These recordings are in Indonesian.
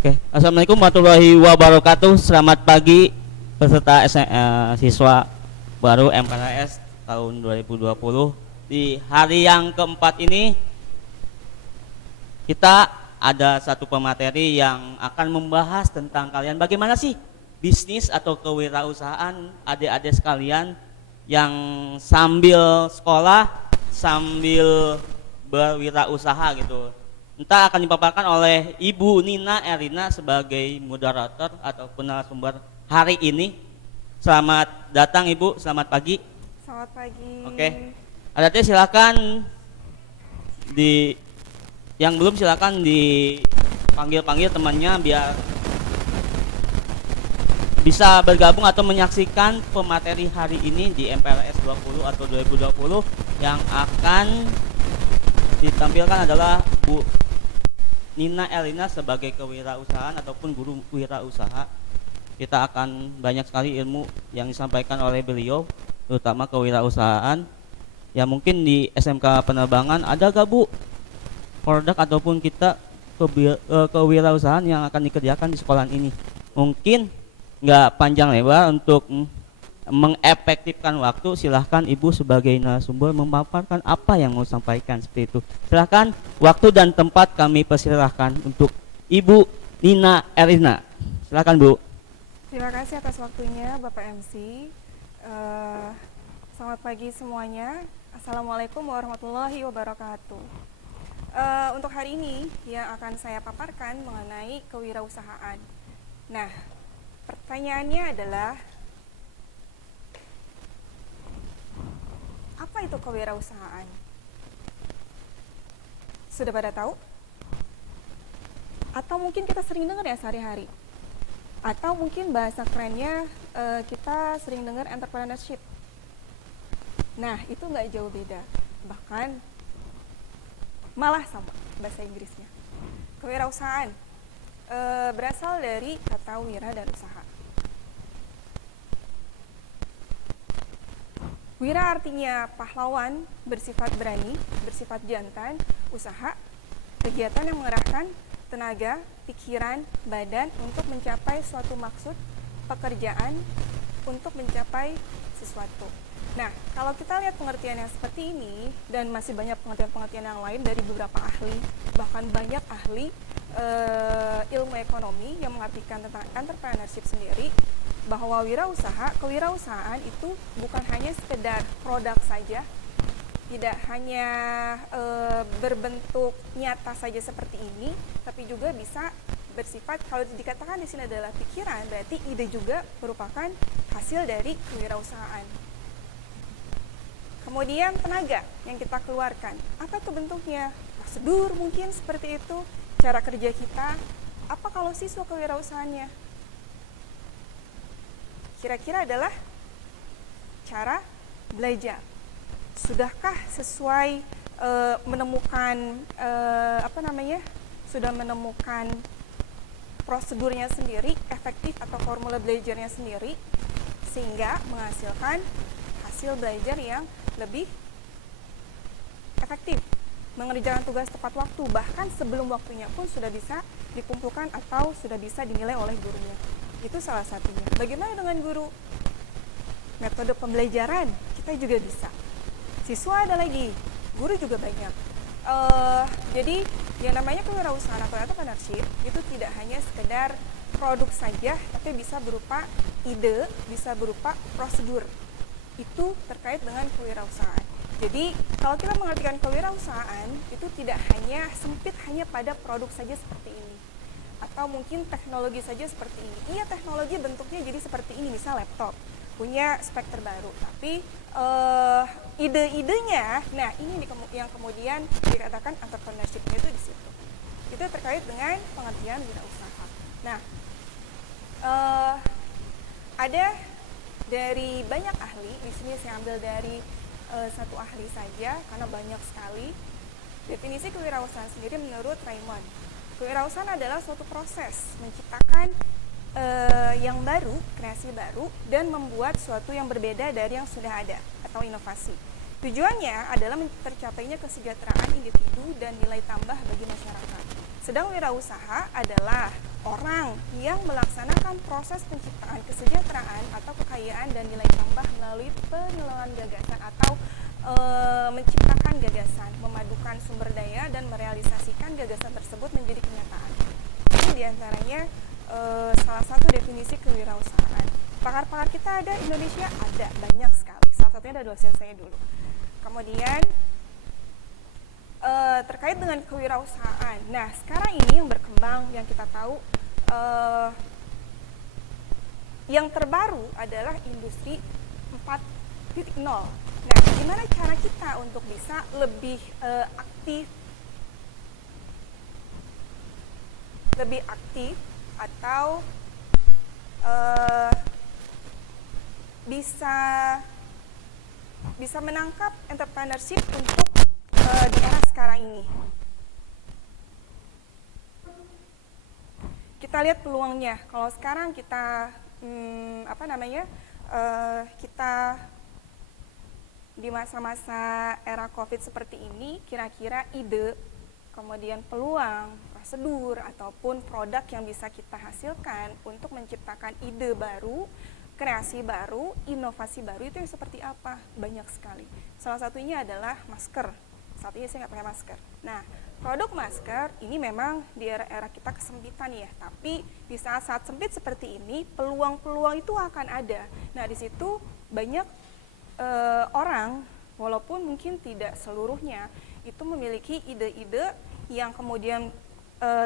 Oke, Assalamualaikum warahmatullahi wabarakatuh. Selamat pagi peserta siswa baru MKRS tahun 2020. Di hari yang keempat ini kita ada satu pemateri yang akan membahas tentang kalian bagaimana sih bisnis atau kewirausahaan adik-adik sekalian yang sambil sekolah sambil berwirausaha gitu. Entah akan dipaparkan oleh Ibu Nina Erina sebagai moderator ataupun narasumber hari ini. Selamat datang Ibu, selamat pagi. Selamat pagi. Oke. Adik-adik silakan yang belum silakan dipanggil-panggil temannya biar bisa bergabung atau menyaksikan pemateri hari ini di MPLS 20 atau 2020 yang akan ditampilkan adalah Bu Nina Erina sebagai kewirausahaan ataupun guru wirausaha. Kita akan banyak sekali ilmu yang disampaikan oleh beliau, terutama kewirausahaan. Ya mungkin di SMK Penerbangan ada gak Bu produk ataupun kita kewirausahaan yang akan dikerjakan di sekolah ini? Mungkin nggak panjang lebar untuk mengefektifkan waktu, silahkan Ibu sebagai narasumber memaparkan apa yang mau sampaikan seperti itu. Silahkan, waktu dan tempat kami persilahkan untuk Ibu Nina Erina. Silahkan Bu. Terima kasih atas waktunya Bapak MC. Selamat pagi semuanya. Assalamualaikum warahmatullahi wabarakatuh. Untuk hari ini yang akan saya paparkan mengenai kewirausahaan. Nah, pertanyaannya adalah apa itu kewirausahaan? Sudah pada tahu? Atau mungkin kita sering dengar ya sehari-hari? Atau mungkin bahasa kerennya kita sering dengar entrepreneurship. Nah, itu nggak jauh beda. Bahkan malah sama bahasa Inggrisnya. Kewirausahaan berasal dari kata wira dan usaha. Wira artinya pahlawan, bersifat berani, bersifat jantan, usaha, kegiatan yang mengerahkan tenaga, pikiran, badan untuk mencapai suatu maksud, pekerjaan untuk mencapai sesuatu. Nah, kalau kita lihat pengertian yang seperti ini, dan masih banyak pengertian-pengertian yang lain dari beberapa ahli, bahkan banyak ahli ilmu ekonomi yang mengartikan tentang entrepreneurship sendiri, bahwa kewirausahaan itu bukan hanya sekedar produk saja, tidak hanya berbentuk nyata saja seperti ini, tapi juga bisa bersifat, kalau dikatakan di sini adalah pikiran, berarti ide juga merupakan hasil dari kewirausahaan. Kemudian tenaga yang kita keluarkan, apa itu bentuknya? Prosedur mungkin seperti itu, cara kerja kita. Apa kalau siswa kewirausahaannya? Kira-kira adalah cara belajar. Sudahkah sesuai sudah menemukan prosedurnya sendiri, efektif atau formula belajarnya sendiri, sehingga menghasilkan hasil belajar yang lebih efektif, mengerjakan tugas tepat waktu, bahkan sebelum waktunya pun sudah bisa dikumpulkan atau sudah bisa dinilai oleh gurunya. Itu salah satunya. Bagaimana dengan guru? Metode pembelajaran kita juga bisa. Siswa ada lagi, guru juga banyak. Jadi yang namanya kewirausahaan atau entrepreneurship itu tidak hanya sekedar produk saja, tapi bisa berupa ide, bisa berupa prosedur. Itu terkait dengan kewirausahaan. Jadi kalau kita mengartikan kewirausahaan itu tidak hanya sempit hanya pada produk saja seperti ini, atau mungkin teknologi saja seperti ini. Iya, teknologi bentuknya jadi seperti ini, misal laptop punya spek terbaru, tapi ide-idenya, nah ini yang kemudian dikatakan entrepreneurship-nya itu di situ. Itu terkait dengan pengertian wirausaha. Nah, ada dari banyak ahli, di sini saya ambil dari satu ahli saja karena banyak sekali. Definisi kewirausahaan sendiri menurut Raymond, kewirausahaan adalah suatu proses menciptakan yang baru, kreasi baru, dan membuat sesuatu yang berbeda dari yang sudah ada atau inovasi. Tujuannya adalah tercapainya kesejahteraan individu dan nilai tambah bagi masyarakat. Sedang wirausaha adalah orang yang melaksanakan proses penciptaan kesejahteraan atau kekayaan dan nilai tambah melalui penyuluhan gagasan atau menciptakan gagasan, memadukan sumber daya dan merealisasikan gagasan tersebut menjadi kenyataan. Ini diantaranya salah satu definisi kewirausahaan. Pakar-pakar kita ada Indonesia, ada banyak sekali. Salah satunya ada dosen saya dulu. Kemudian terkait dengan kewirausahaan. Nah, sekarang ini yang berkembang, yang kita tahu yang terbaru adalah industri 4.0. Nah, gimana cara kita untuk bisa lebih aktif atau bisa menangkap entrepreneurship untuk di era sekarang ini. Kita lihat peluangnya. Kalau sekarang kita kita di masa-masa era COVID seperti ini, kira-kira ide, kemudian peluang, prosedur, ataupun produk yang bisa kita hasilkan untuk menciptakan ide baru, kreasi baru, inovasi baru itu yang seperti apa? Banyak sekali. Salah satunya adalah masker. Saat ini saya nggak pakai masker. Nah, produk masker ini memang di era-era kita kesempitan ya, tapi di saat-saat sempit seperti ini, peluang-peluang itu akan ada. Nah, di situ banyak orang, walaupun mungkin tidak seluruhnya, itu memiliki ide-ide yang kemudian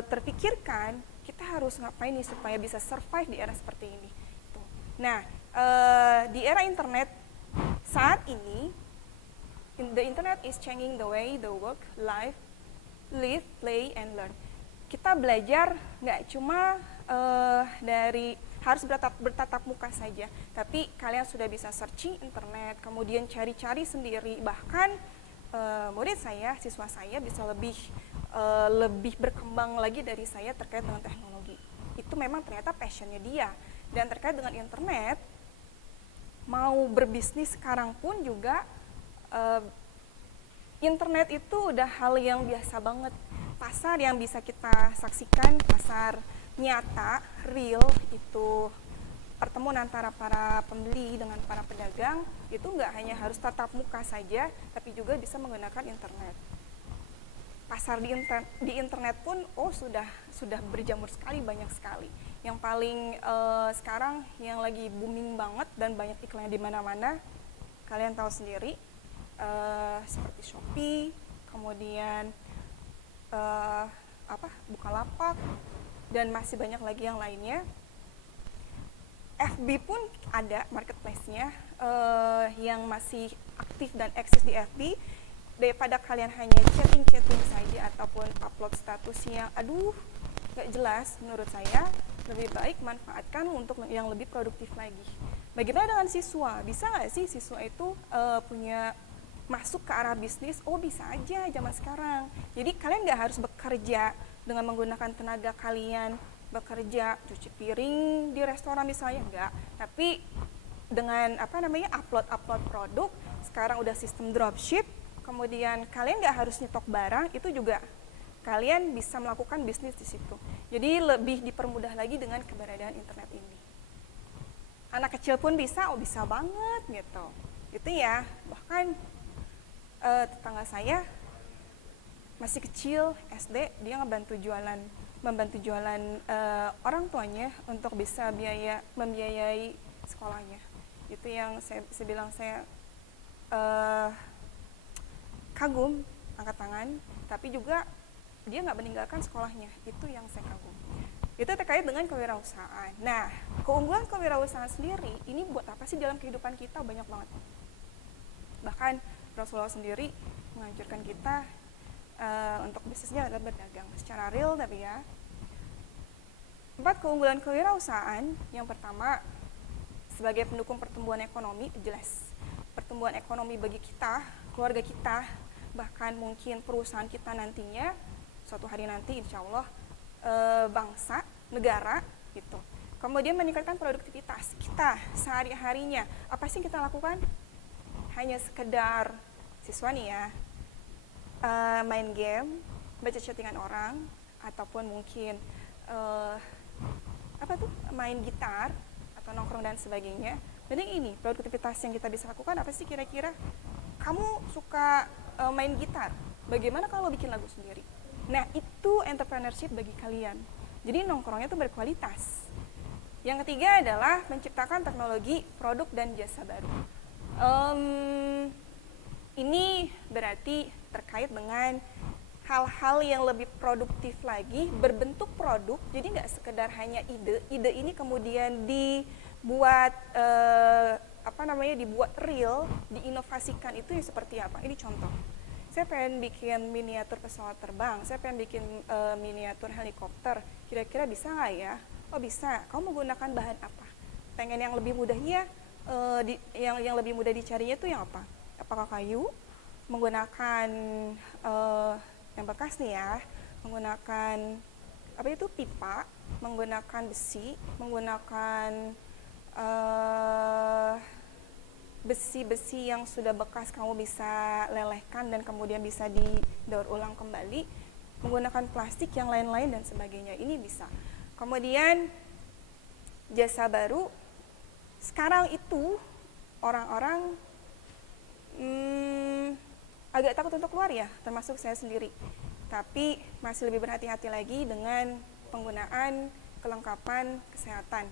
terpikirkan, kita harus ngapain nih supaya bisa survive di era seperti ini. Tuh. Nah, di era internet saat ini, the internet is changing the way the work, life, live, play, and learn. Kita belajar nggak cuma dari harus bertatap muka saja, tapi kalian sudah bisa searching internet, kemudian cari-cari sendiri, bahkan murid saya, siswa saya bisa lebih berkembang lagi dari saya terkait dengan teknologi. Itu memang ternyata passionnya dia. Dan terkait dengan internet, mau berbisnis sekarang pun juga internet itu udah hal yang biasa banget. Pasar yang bisa kita saksikan, pasar nyata, real, itu pertemuan antara para pembeli dengan para pedagang, itu nggak hanya harus tatap muka saja, tapi juga bisa menggunakan internet. Pasar di internet pun sudah berjamur sekali, banyak sekali. Yang paling sekarang yang lagi booming banget dan banyak iklan di mana-mana, kalian tahu sendiri, seperti Shopee, kemudian Bukalapak, dan masih banyak lagi yang lainnya. FB pun ada marketplace-nya yang masih aktif dan eksis di FB. Daripada kalian hanya chatting saja ataupun upload status yang gak jelas, menurut saya lebih baik manfaatkan untuk yang lebih produktif lagi. Bagaimana dengan siswa? Bisa nggak sih siswa itu punya masuk ke arah bisnis? Oh, bisa aja zaman sekarang. Jadi kalian nggak harus bekerja dengan menggunakan tenaga kalian, bekerja cuci piring di restoran misalnya, enggak. Tapi dengan upload produk, sekarang udah sistem dropship, kemudian kalian nggak harus nyetok barang, itu juga kalian bisa melakukan bisnis di situ. Jadi lebih dipermudah lagi dengan keberadaan internet ini. Anak kecil pun bisa, bisa banget gitu. Itu ya, bahkan tetangga saya masih kecil, SD, dia membantu jualan orang tuanya untuk bisa membiayai sekolahnya. Itu yang saya bilang, saya kagum, angkat tangan, tapi juga dia nggak meninggalkan sekolahnya. Itu yang saya kagum. Itu terkait dengan kewirausahaan. Nah, keunggulan kewirausahaan sendiri ini buat apa sih dalam kehidupan kita? Banyak banget. Bahkan Rasulullah sendiri menganjurkan kita untuk bisnisnya adalah berdagang secara real, tapi ya. 4 keunggulan kewirausahaan. Yang pertama, sebagai pendukung pertumbuhan ekonomi, jelas. Pertumbuhan ekonomi bagi kita, keluarga kita, bahkan mungkin perusahaan kita nantinya, suatu hari nanti insya Allah, bangsa, negara, gitu. Kemudian meningkatkan produktivitas kita sehari-harinya. Apa sih kita lakukan? Hanya sekedar siswa nih ya, main game, baca chattingan orang, ataupun mungkin main gitar atau nongkrong dan sebagainya. Mending ini produktivitas yang kita bisa lakukan apa sih kira-kira? Kamu suka main gitar, bagaimana kalau bikin lagu sendiri? Nah, itu entrepreneurship bagi kalian. Jadi nongkrongnya itu berkualitas. Yang ketiga adalah menciptakan teknologi, produk, dan jasa baru. Ini berarti terkait dengan hal-hal yang lebih produktif lagi, berbentuk produk, jadi nggak sekedar hanya ide ini kemudian dibuat dibuat real, diinovasikan, itu yang seperti apa? Ini contoh, saya pengen bikin miniatur pesawat terbang, saya pengen bikin miniatur helikopter, kira-kira bisa nggak ya? Oh bisa, kamu menggunakan bahan apa? Pengen yang lebih mudahnya, yang lebih mudah dicarinya itu yang apa? Apakah kayu, menggunakan yang bekas nih ya, menggunakan pipa, menggunakan besi, menggunakan besi-besi yang sudah bekas kamu bisa lelehkan dan kemudian bisa didaur ulang kembali, menggunakan plastik yang lain-lain dan sebagainya, ini bisa. Kemudian jasa baru, sekarang itu orang-orang agak takut untuk keluar ya, termasuk saya sendiri. Tapi masih lebih berhati-hati lagi dengan penggunaan kelengkapan kesehatan.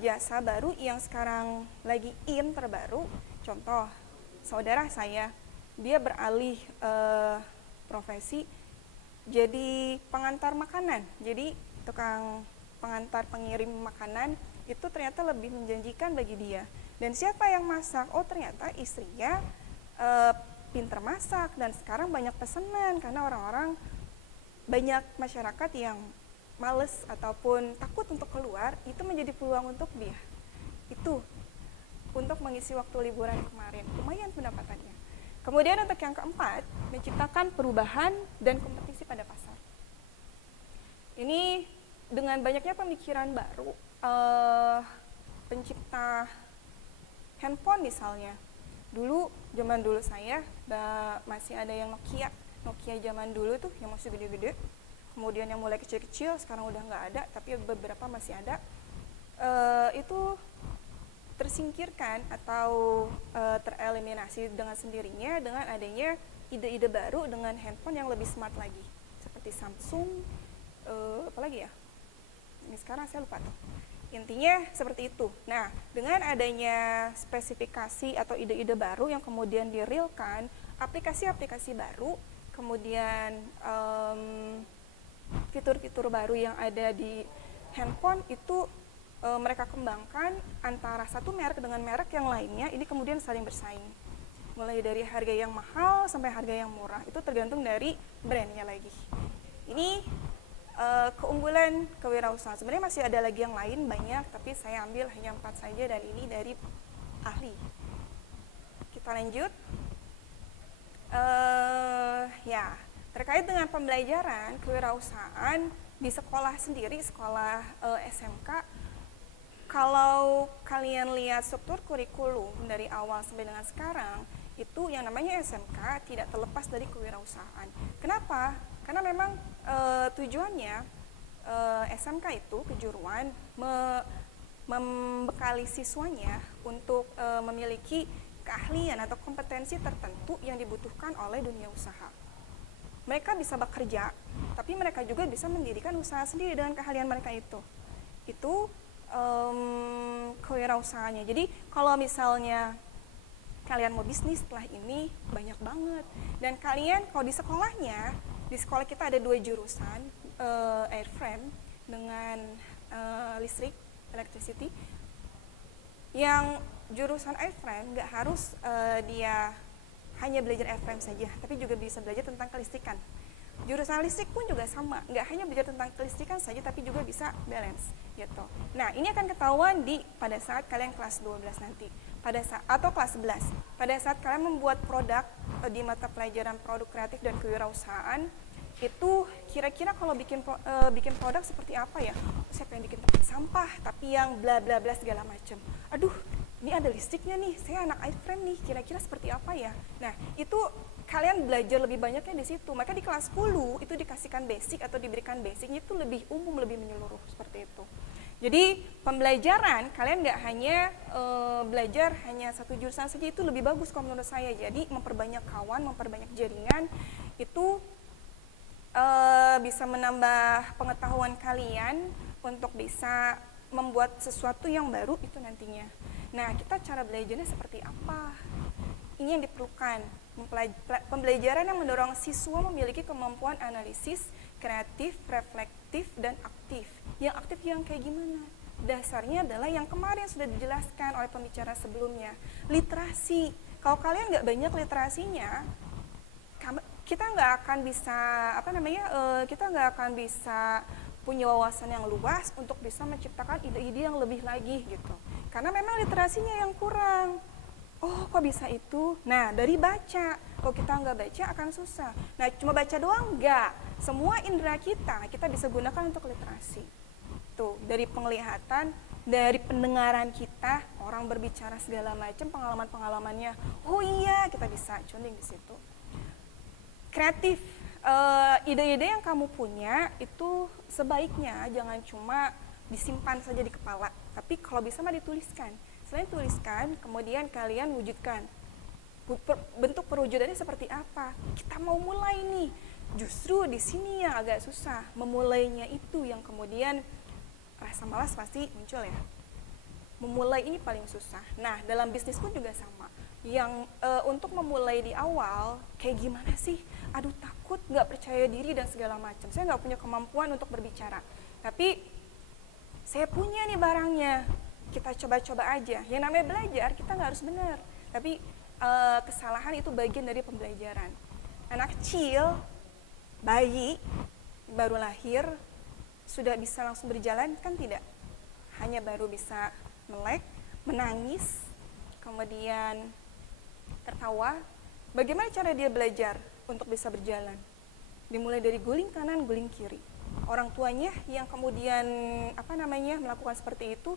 Jasa baru yang sekarang lagi terbaru, contoh, saudara saya, dia beralih profesi jadi pengantar makanan. Jadi tukang pengantar pengirim makanan itu ternyata lebih menjanjikan bagi dia. Dan siapa yang masak? Oh ternyata istrinya pinter masak, dan sekarang banyak pesanan karena orang-orang, banyak masyarakat yang males ataupun takut untuk keluar, itu menjadi peluang untuk dia. Itu untuk mengisi waktu liburan kemarin, lumayan pendapatannya. Kemudian untuk yang keempat, menciptakan perubahan dan kompetisi pada pasar. Ini dengan banyaknya pemikiran baru, pencipta handphone misalnya. Zaman dulu saya masih ada yang Nokia zaman dulu tuh yang masih gede-gede. Kemudian yang mulai kecil-kecil sekarang udah nggak ada, tapi beberapa masih ada. Itu tersingkirkan atau tereliminasi dengan sendirinya dengan adanya ide-ide baru dengan handphone yang lebih smart lagi, seperti Samsung, apalagi ya? Ini sekarang saya lupa tuh. Intinya seperti itu. Nah, dengan adanya spesifikasi atau ide-ide baru yang kemudian direalkan, aplikasi-aplikasi baru, kemudian fitur-fitur baru yang ada di handphone itu mereka kembangkan antara satu merek dengan merek yang lainnya, ini kemudian saling bersaing. Mulai dari harga yang mahal sampai harga yang murah, itu tergantung dari brandnya lagi. Ini keunggulan kewirausahaan. Sebenarnya masih ada lagi yang lain banyak, tapi saya ambil hanya 4 saja dan ini dari ahli. Kita lanjut. Ya, terkait dengan pembelajaran kewirausahaan di sekolah sendiri, sekolah SMK, kalau kalian lihat struktur kurikulum dari awal sampai dengan sekarang, itu yang namanya SMK tidak terlepas dari kewirausahaan. Kenapa? Karena memang tujuannya SMK itu kejuruan membekali siswanya untuk memiliki keahlian atau kompetensi tertentu yang dibutuhkan oleh dunia usaha. Mereka bisa bekerja, tapi mereka juga bisa mendirikan usaha sendiri dengan keahlian mereka itu. Itu kewirausahaannya. Jadi kalau misalnya kalian mau bisnis setelah ini, banyak banget. Dan kalian kalau di sekolahnya, di sekolah kita ada 2 jurusan, airframe dengan listrik, electricity. Yang jurusan airframe nggak harus dia hanya belajar airframe saja, tapi juga bisa belajar tentang kelistrikan. Jurusan listrik pun juga sama, nggak hanya belajar tentang kelistrikan saja, tapi juga bisa balance gitu. Nah, ini akan ketahuan pada saat kalian kelas 12 nanti, atau kelas 11. Pada saat kalian membuat produk di mata pelajaran produk kreatif dan kewirausahaan, itu kira-kira kalau bikin produk seperti apa ya? Saya pengen bikin tempat sampah, tapi yang bla bla bla segala macam. Aduh, ini ada listriknya nih, saya anak airframe nih, kira-kira seperti apa ya? Nah, itu kalian belajar lebih banyaknya di situ. Maka di kelas 10 itu dikasihkan basic atau diberikan basicnya itu lebih umum, lebih menyeluruh seperti itu. Jadi pembelajaran kalian nggak hanya belajar hanya satu jurusan saja, itu lebih bagus kalau menurut saya. Jadi memperbanyak kawan, memperbanyak jaringan itu bisa menambah pengetahuan kalian untuk bisa membuat sesuatu yang baru itu nantinya. Nah, kita cara belajarnya seperti apa? Ini yang diperlukan. Pembelajaran yang mendorong siswa memiliki kemampuan analisis, kreatif, reflektif, dan aktif. Yang aktif yang kayak gimana? Dasarnya adalah yang kemarin sudah dijelaskan oleh pembicara sebelumnya. Literasi. Kalau kalian nggak banyak literasinya, kita nggak akan bisa kita nggak akan bisa punya wawasan yang luas untuk bisa menciptakan ide-ide yang lebih lagi gitu. Karena memang literasinya yang kurang. Oh, kok bisa itu? Nah, dari baca. Kalau kita nggak baca akan susah. Nah, cuma baca doang nggak. Semua indera kita bisa gunakan untuk literasi. Tuh, dari penglihatan, dari pendengaran kita, orang berbicara segala macam, pengalaman-pengalamannya. Oh iya, kita bisa conding di situ. Kreatif. Ide-ide yang kamu punya itu sebaiknya jangan cuma disimpan saja di kepala, tapi kalau bisa mah dituliskan. Selain tuliskan, kemudian kalian wujudkan. Bentuk perwujudannya seperti apa? Kita mau mulai nih. Justru di sini yang agak susah. Memulainya itu yang kemudian rasa malas pasti muncul ya. Memulai ini paling susah. Nah, dalam bisnis pun juga sama. Yang untuk memulai di awal, kayak gimana sih? Aduh, takut, nggak percaya diri dan segala macam. Saya nggak punya kemampuan untuk berbicara. Tapi saya punya nih barangnya. Kita coba-coba aja. Yang namanya belajar, kita nggak harus benar. Tapi kesalahan itu bagian dari pembelajaran. Anak kecil, bayi, baru lahir, sudah bisa langsung berjalan? Kan tidak. Hanya baru bisa melek, menangis, kemudian tertawa. Bagaimana cara dia belajar untuk bisa berjalan? Dimulai dari guling kanan, guling kiri. Orang tuanya yang kemudian melakukan seperti itu,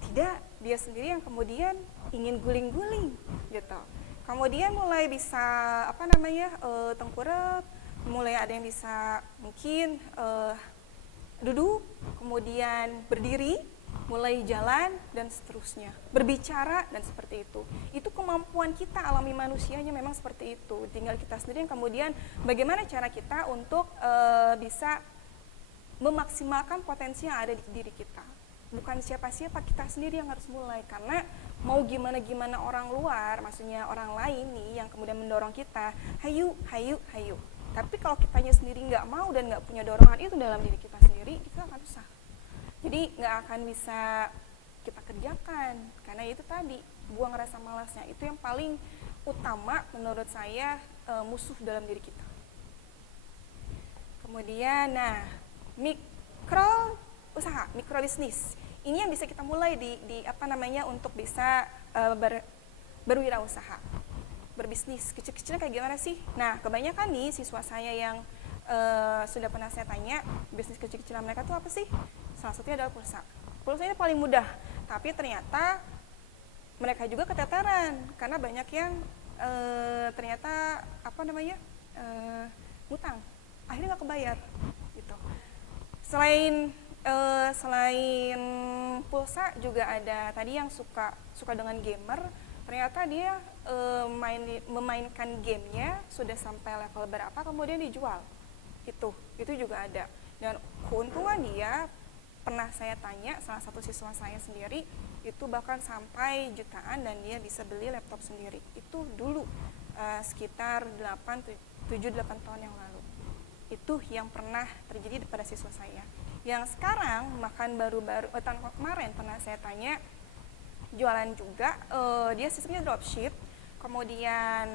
tidak, dia sendiri yang kemudian ingin guling-guling gitu. Kemudian mulai bisa tengkurap, mulai ada yang bisa mungkin duduk, kemudian berdiri, mulai jalan dan seterusnya. Berbicara dan seperti itu. Itu kemampuan kita alami manusianya memang seperti itu. Tinggal kita sendiri yang kemudian bagaimana cara kita untuk bisa memaksimalkan potensi yang ada di diri kita. Bukan siapa-siapa, kita sendiri yang harus mulai. Karena mau gimana-gimana orang luar, maksudnya orang lain nih yang kemudian mendorong kita, hayu, hayu, hayu. Tapi kalau kitanya sendiri nggak mau dan nggak punya dorongan itu dalam diri kita sendiri, kita akan susah. Jadi nggak akan bisa kita kerjakan. Karena itu tadi, buang rasa malasnya. Itu yang paling utama menurut saya musuh dalam diri kita. Kemudian, mikro usaha, mikro bisnis. Ini yang bisa kita mulai untuk bisa berwirausaha, berbisnis kecil-kecilnya kayak gimana sih? Nah, kebanyakan nih siswa saya yang sudah pernah saya tanya, bisnis kecil-kecilan mereka tuh apa sih? Salah satunya adalah pulsa. Pulsa ini paling mudah, tapi ternyata mereka juga keteteran karena banyak yang ngutang, akhirnya nggak kebayar gitu. Selain pulsa juga ada tadi yang suka dengan gamer, ternyata dia memainkan gamenya sudah sampai level berapa kemudian dijual. Itu juga ada. Dan keuntungan dia, pernah saya tanya salah satu siswa saya sendiri, itu bahkan sampai jutaan dan dia bisa beli laptop sendiri. Itu dulu sekitar 7-8 tahun yang lalu. Itu yang pernah terjadi pada siswa saya. Yang sekarang makan baru-baru tahun kemarin pernah saya tanya, jualan juga, dia sistemnya dropship, kemudian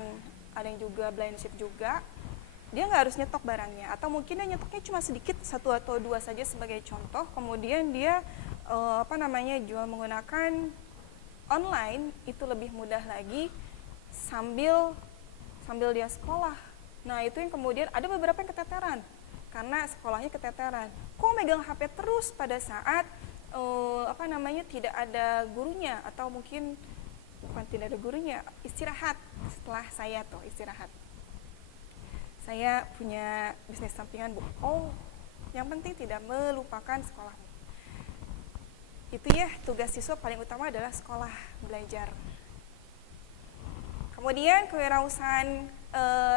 ada yang juga blind ship juga. Dia nggak harus nyetok barangnya, atau mungkin dia nyetoknya cuma sedikit, 1 atau 2 saja sebagai contoh. Kemudian dia jual menggunakan online, itu lebih mudah lagi sambil dia sekolah. Nah, itu yang kemudian ada beberapa yang keteteran karena sekolahnya keteteran. Kok megang HP terus pada saat tidak ada gurunya, atau mungkin bukan tidak ada gurunya, istirahat setelah saya istirahat. saya punya bisnis sampingan, Bu. Oh, yang penting tidak melupakan sekolah. Itu ya, tugas siswa paling utama adalah sekolah, belajar. Kemudian kewirausahaan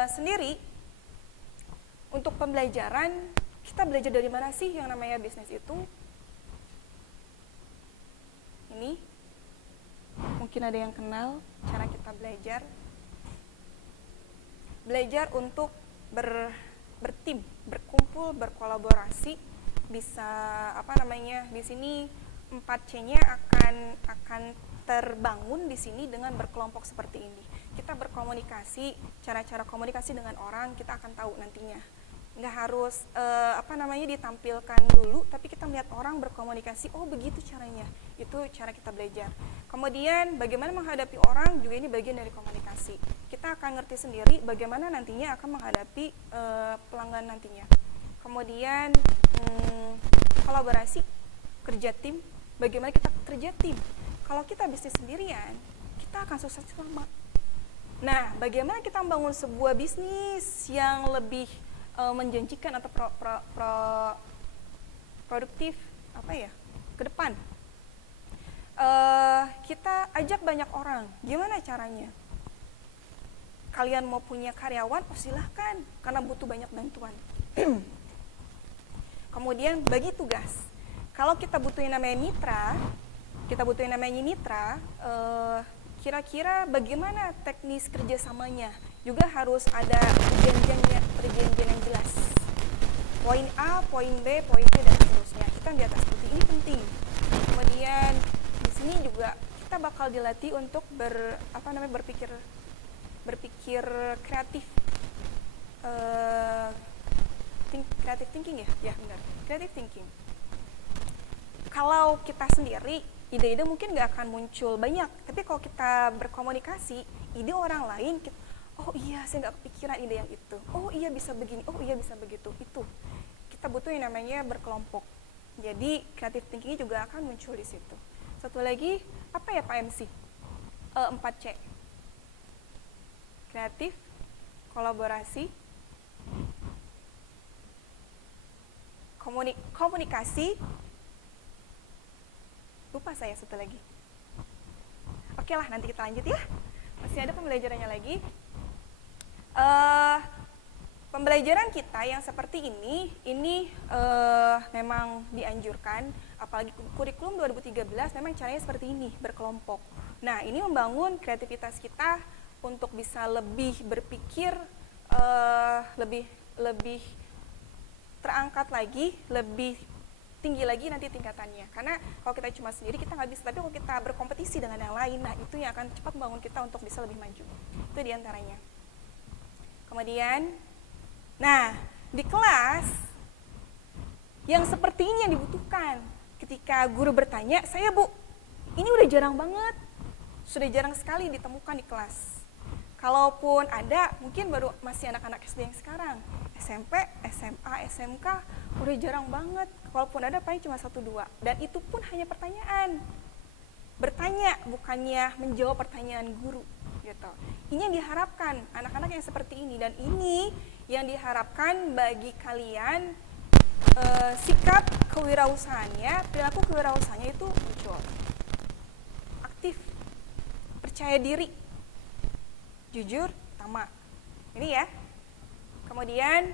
sendiri, untuk pembelajaran, kita belajar dari mana sih yang namanya bisnis itu? Ini, mungkin ada yang kenal cara kita belajar. Belajar untuk bertim, berkumpul, berkolaborasi, bisa di sini 4C-nya akan terbangun di sini dengan berkelompok seperti ini. Kita berkomunikasi, cara-cara komunikasi dengan orang kita akan tahu nantinya. Nggak harus ditampilkan dulu, tapi kita melihat orang berkomunikasi, oh begitu caranya. Itu cara kita belajar. Kemudian bagaimana menghadapi orang juga ini bagian dari komunikasi. Kita akan ngerti sendiri bagaimana nantinya akan menghadapi pelanggan nantinya. Kemudian kolaborasi, kerja tim, bagaimana kita kerja tim. Kalau kita bisnis sendirian, kita akan sukses lama. Nah, bagaimana kita membangun sebuah bisnis yang lebih menjanjikan atau produktif ke depan? Kita ajak banyak orang. Gimana caranya? Kalian mau punya karyawan? Oh silahkan, karena butuh banyak bantuan. Kemudian bagi tugas. Kalau kita butuhin namanya mitra, kira-kira bagaimana teknis kerjasamanya? Juga harus ada perjanjian yang jelas. Poin A, poin B, poin C, dan seterusnya. Kita lihat seperti ini penting. Kemudian di sini juga kita bakal dilatih untuk berpikir kreatif. Creative thinking ya benar. Creative thinking. Kalau kita sendiri, ide-ide mungkin nggak akan muncul banyak. Tapi kalau kita berkomunikasi, ide orang lain, oh iya saya nggak kepikiran ide yang itu. Oh iya bisa begini, oh iya bisa begitu. Itu kita butuh yang namanya berkelompok. Jadi creative thinking juga akan muncul di situ. Satu lagi, apa ya Pak MC? 4C. Kreatif, kolaborasi, komunikasi. Lupa saya satu lagi. Oke lah, nanti kita lanjut ya. Masih ada pembelajarannya lagi. Pembelajaran kita yang seperti ini memang dianjurkan, apalagi kurikulum 2013 memang caranya seperti ini, berkelompok. Nah, ini membangun kreativitas kita untuk bisa lebih berpikir, lebih terangkat lagi, lebih tinggi lagi nanti tingkatannya. Karena kalau kita cuma sendiri kita nggak bisa, tapi kalau kita berkompetisi dengan yang lain, nah itu yang akan cepat membangun kita untuk bisa lebih maju. Itu diantaranya. Kemudian, nah di kelas yang seperti ini yang dibutuhkan. Ketika guru bertanya, saya Bu, ini udah jarang banget, sudah jarang sekali ditemukan di kelas. Kalaupun ada, mungkin baru masih anak-anak SD yang sekarang. SMP, SMA, SMK, udah jarang banget. Kalaupun ada paling cuma 1-2. Dan itu pun hanya pertanyaan. Bertanya, bukannya menjawab pertanyaan guru. Gitu. Ini yang diharapkan anak-anak yang seperti ini. Dan ini yang diharapkan bagi kalian, sikap kewirausahaannya, perilaku kewirausahaannya itu muncul. Aktif, percaya diri, jujur, tamak. Ini ya. Kemudian,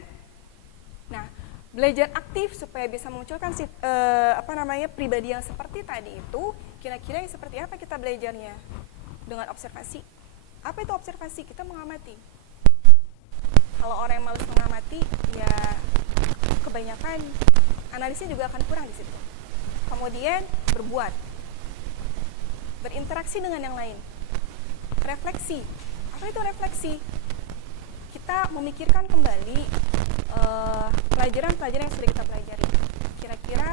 nah belajar aktif supaya bisa memunculkan pribadi yang seperti tadi itu. Kira-kira yang seperti apa kita belajarnya? Dengan observasi. Apa itu observasi? Kita mengamati. Kalau orang yang malas mengamati, ya kebanyakan analisnya juga akan kurang di situ. Kemudian berbuat, berinteraksi dengan yang lain, refleksi. Apa itu refleksi? Kita memikirkan kembali pelajaran-pelajaran yang sudah kita pelajari. Kira-kira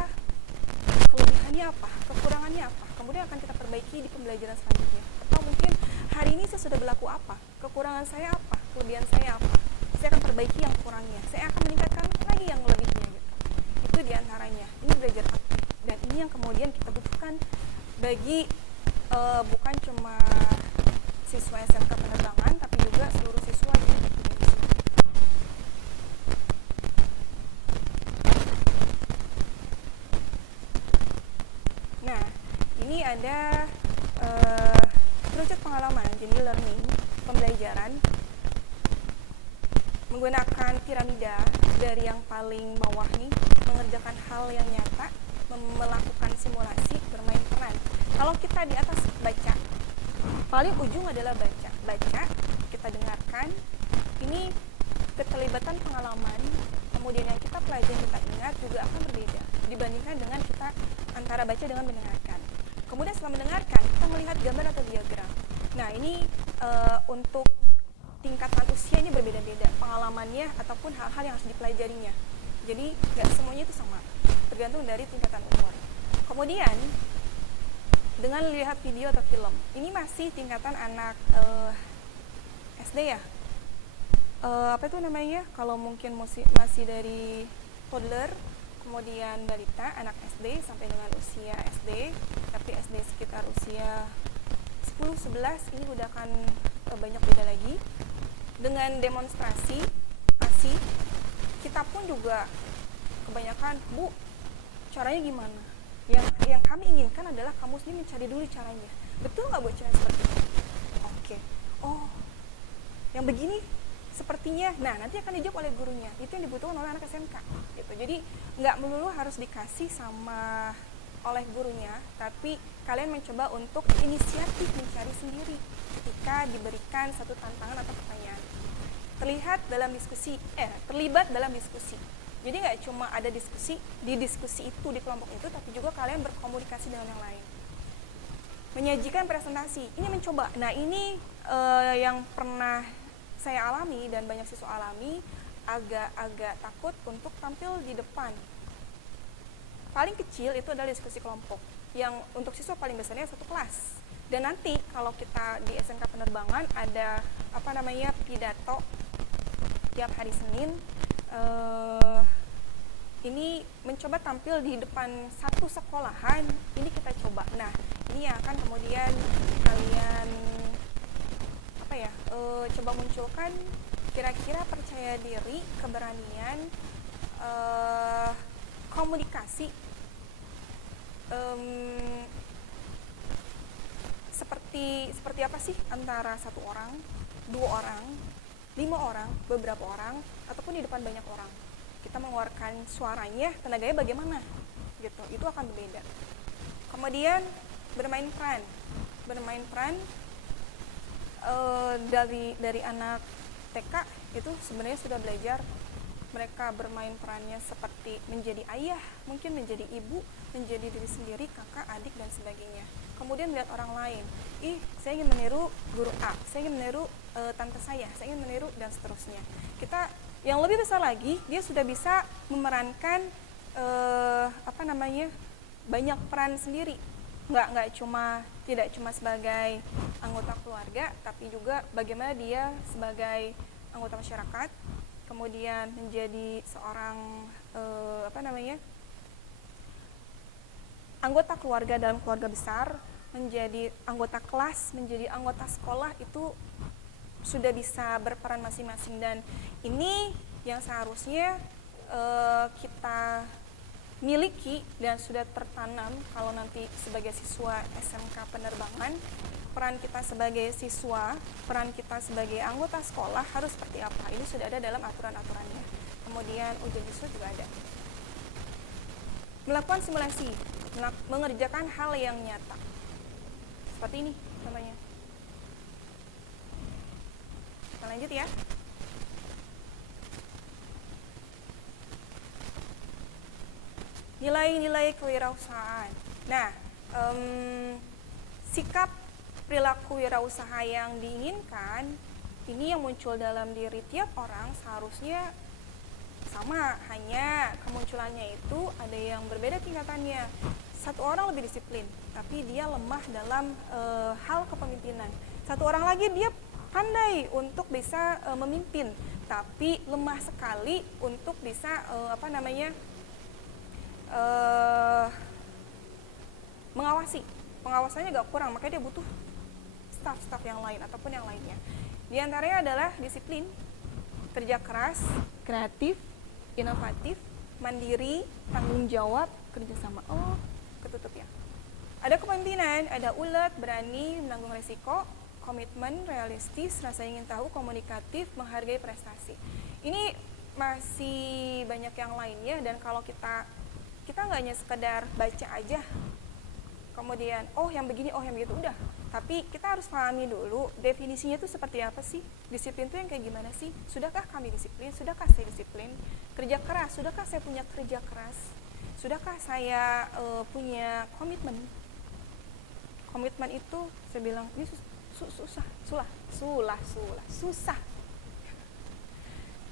kelebihannya apa, kekurangannya apa, kemudian akan kita perbaiki di pembelajaran selanjutnya. Atau mungkin hari ini saya sudah berlaku apa, kekurangan saya apa, kelebihan saya apa. Saya akan perbaiki yang kurangnya, saya akan meningkatkan lagi yang lebihnya gitu. Itu diantaranya. Ini belajar aktif, dan ini yang kemudian kita butuhkan bagi bukan cuma siswa SMK penerbangan, tapi juga seluruh siswa di Indonesia. ini ada kerucut pengalaman, jadi learning, pembelajaran menggunakan piramida dari yang paling bawah nih, mengerjakan hal yang nyata, melakukan simulasi, bermain peran. Kalau kita di atas baca, paling ujung adalah baca, kita dengarkan, ini keterlibatan pengalaman, kemudian yang kita pelajari, kita ingat juga akan berbeda dibandingkan dengan kita antara baca dengan mendengarkan. Kemudian setelah mendengarkan, kita melihat gambar atau diagram. Nah, ini untuk tingkatan usia ini berbeda-beda pengalamannya ataupun hal-hal yang harus dipelajarinya. Jadi nggak semuanya itu sama, tergantung dari tingkatan umur. Kemudian dengan lihat video atau film, ini masih tingkatan anak SD ya. Apa itu namanya? Kalau mungkin masih dari toddler, kemudian balita, anak SD sampai dengan usia SD, tapi SD sekitar usia 10-11 ini udah akan banyak beda lagi. Dengan demonstrasi, ASI, kita pun juga kebanyakan, Bu, caranya gimana? Yang kami inginkan adalah kamu sendiri mencari dulu caranya. Betul nggak buat cara seperti itu? Oke. Oh, yang begini sepertinya, nah nanti akan dijawab oleh gurunya. Itu yang dibutuhkan oleh anak SMK. Gitu. Jadi nggak melulu harus dikasih sama oleh gurunya, tapi kalian mencoba untuk inisiatif mencari sendiri ketika diberikan satu tantangan atau pertanyaan. Terlibat dalam diskusi. Jadi nggak cuma ada diskusi itu di kelompok itu, tapi juga kalian berkomunikasi dengan yang lain. Menyajikan presentasi, ini mencoba. Nah ini yang pernah saya alami dan banyak siswa alami, agak takut untuk tampil di depan. Paling kecil itu adalah diskusi kelompok, yang untuk siswa paling besarnya satu kelas. Dan nanti kalau kita di SMK penerbangan ada pidato tiap hari Senin, ini mencoba tampil di depan satu sekolahan, ini kita coba. Nah, ini yang akan kemudian kalian coba munculkan kira-kira percaya diri, keberanian, komunikasi, seperti apa sih antara satu orang, 2 orang, 5 orang, beberapa orang, ataupun di depan banyak orang. Kita mengeluarkan suaranya, tenaganya bagaimana, gitu. Itu akan berbeda. Kemudian bermain peran dari anak TK itu sebenarnya sudah belajar. Mereka bermain perannya seperti menjadi ayah, mungkin menjadi ibu, menjadi diri sendiri, kakak, adik, dan sebagainya. Kemudian melihat orang lain, saya ingin meniru guru A, saya ingin meniru tante saya ingin meniru, dan seterusnya. Kita yang lebih besar lagi, dia sudah bisa memerankan banyak peran sendiri. Tidak cuma sebagai anggota keluarga, tapi juga bagaimana dia sebagai anggota masyarakat, kemudian menjadi seorang anggota keluarga dalam keluarga besar, menjadi anggota kelas, menjadi anggota sekolah, itu sudah bisa berperan masing-masing. Dan ini yang seharusnya kita miliki dan sudah tertanam kalau nanti sebagai siswa SMK penerbangan. Peran kita sebagai siswa, peran kita sebagai anggota sekolah harus seperti apa, ini sudah ada dalam aturan-aturannya. Kemudian ujian siswa juga ada. Melakukan simulasi, mengerjakan hal yang nyata, seperti ini namanya. Kita lanjut ya. Nilai-nilai kewirausahaan. Nah, sikap perilaku wirausaha yang diinginkan, ini yang muncul dalam diri tiap orang seharusnya sama, hanya kemunculannya itu ada yang berbeda tingkatannya. Satu orang lebih disiplin, tapi dia lemah dalam hal kepemimpinan. Satu orang lagi dia pandai untuk bisa memimpin, tapi lemah sekali untuk bisa mengawasi. Pengawasannya agak kurang, makanya dia butuh staff yang lain ataupun yang lainnya. Di antaranya adalah disiplin, kerja keras, kreatif, inovatif, mandiri, tanggung jawab, kerjasama. Oh, ketutup ya. Ada kepemimpinan, ada ulet, berani, menanggung resiko, komitmen, realistis, rasa ingin tahu, komunikatif, menghargai prestasi. Ini masih banyak yang lainnya, dan kalau kita nggak hanya sekedar baca aja, kemudian oh yang begini, oh yang begitu, udah. Tapi kita harus pahami dulu definisinya itu seperti apa sih, disiplin itu yang kayak gimana sih, sudahkah kami disiplin, sudahkah saya disiplin, kerja keras, sudahkah saya punya kerja keras, sudahkah saya punya komitmen. Komitmen itu saya bilang ini susah.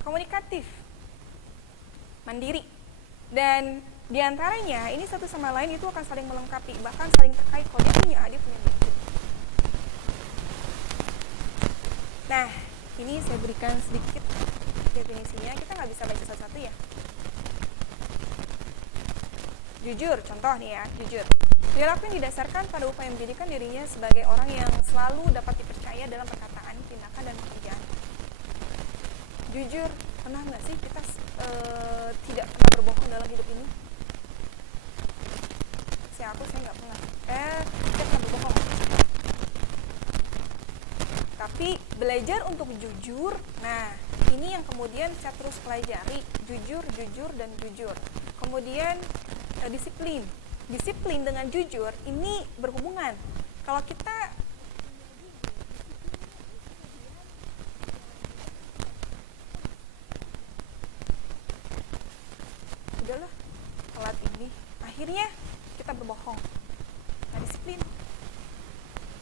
Komunikatif, mandiri, dan diantaranya ini satu sama lain itu akan saling melengkapi, bahkan saling terkait. Kalau dia punya A, dia punya B. Nah, ini saya berikan sedikit definisinya. Kita nggak bisa baca satu-satu ya. Jujur, contoh nih ya, jujur. Perilaku yang didasarkan pada upaya menjadikan dirinya sebagai orang yang selalu dapat dipercaya dalam perkataan, tindakan, dan pekerjaan. Jujur, pernah nggak sih kita tidak pernah berbohong dalam hidup ini? Saya nggak pernah. Saya pernah berbohong. Tapi belajar untuk jujur, nah ini yang kemudian saya terus pelajari, jujur, dan jujur. Kemudian disiplin. Disiplin dengan jujur ini berhubungan. Kalau kita udahlah telat ini, akhirnya kita berbohong. Nah, disiplin,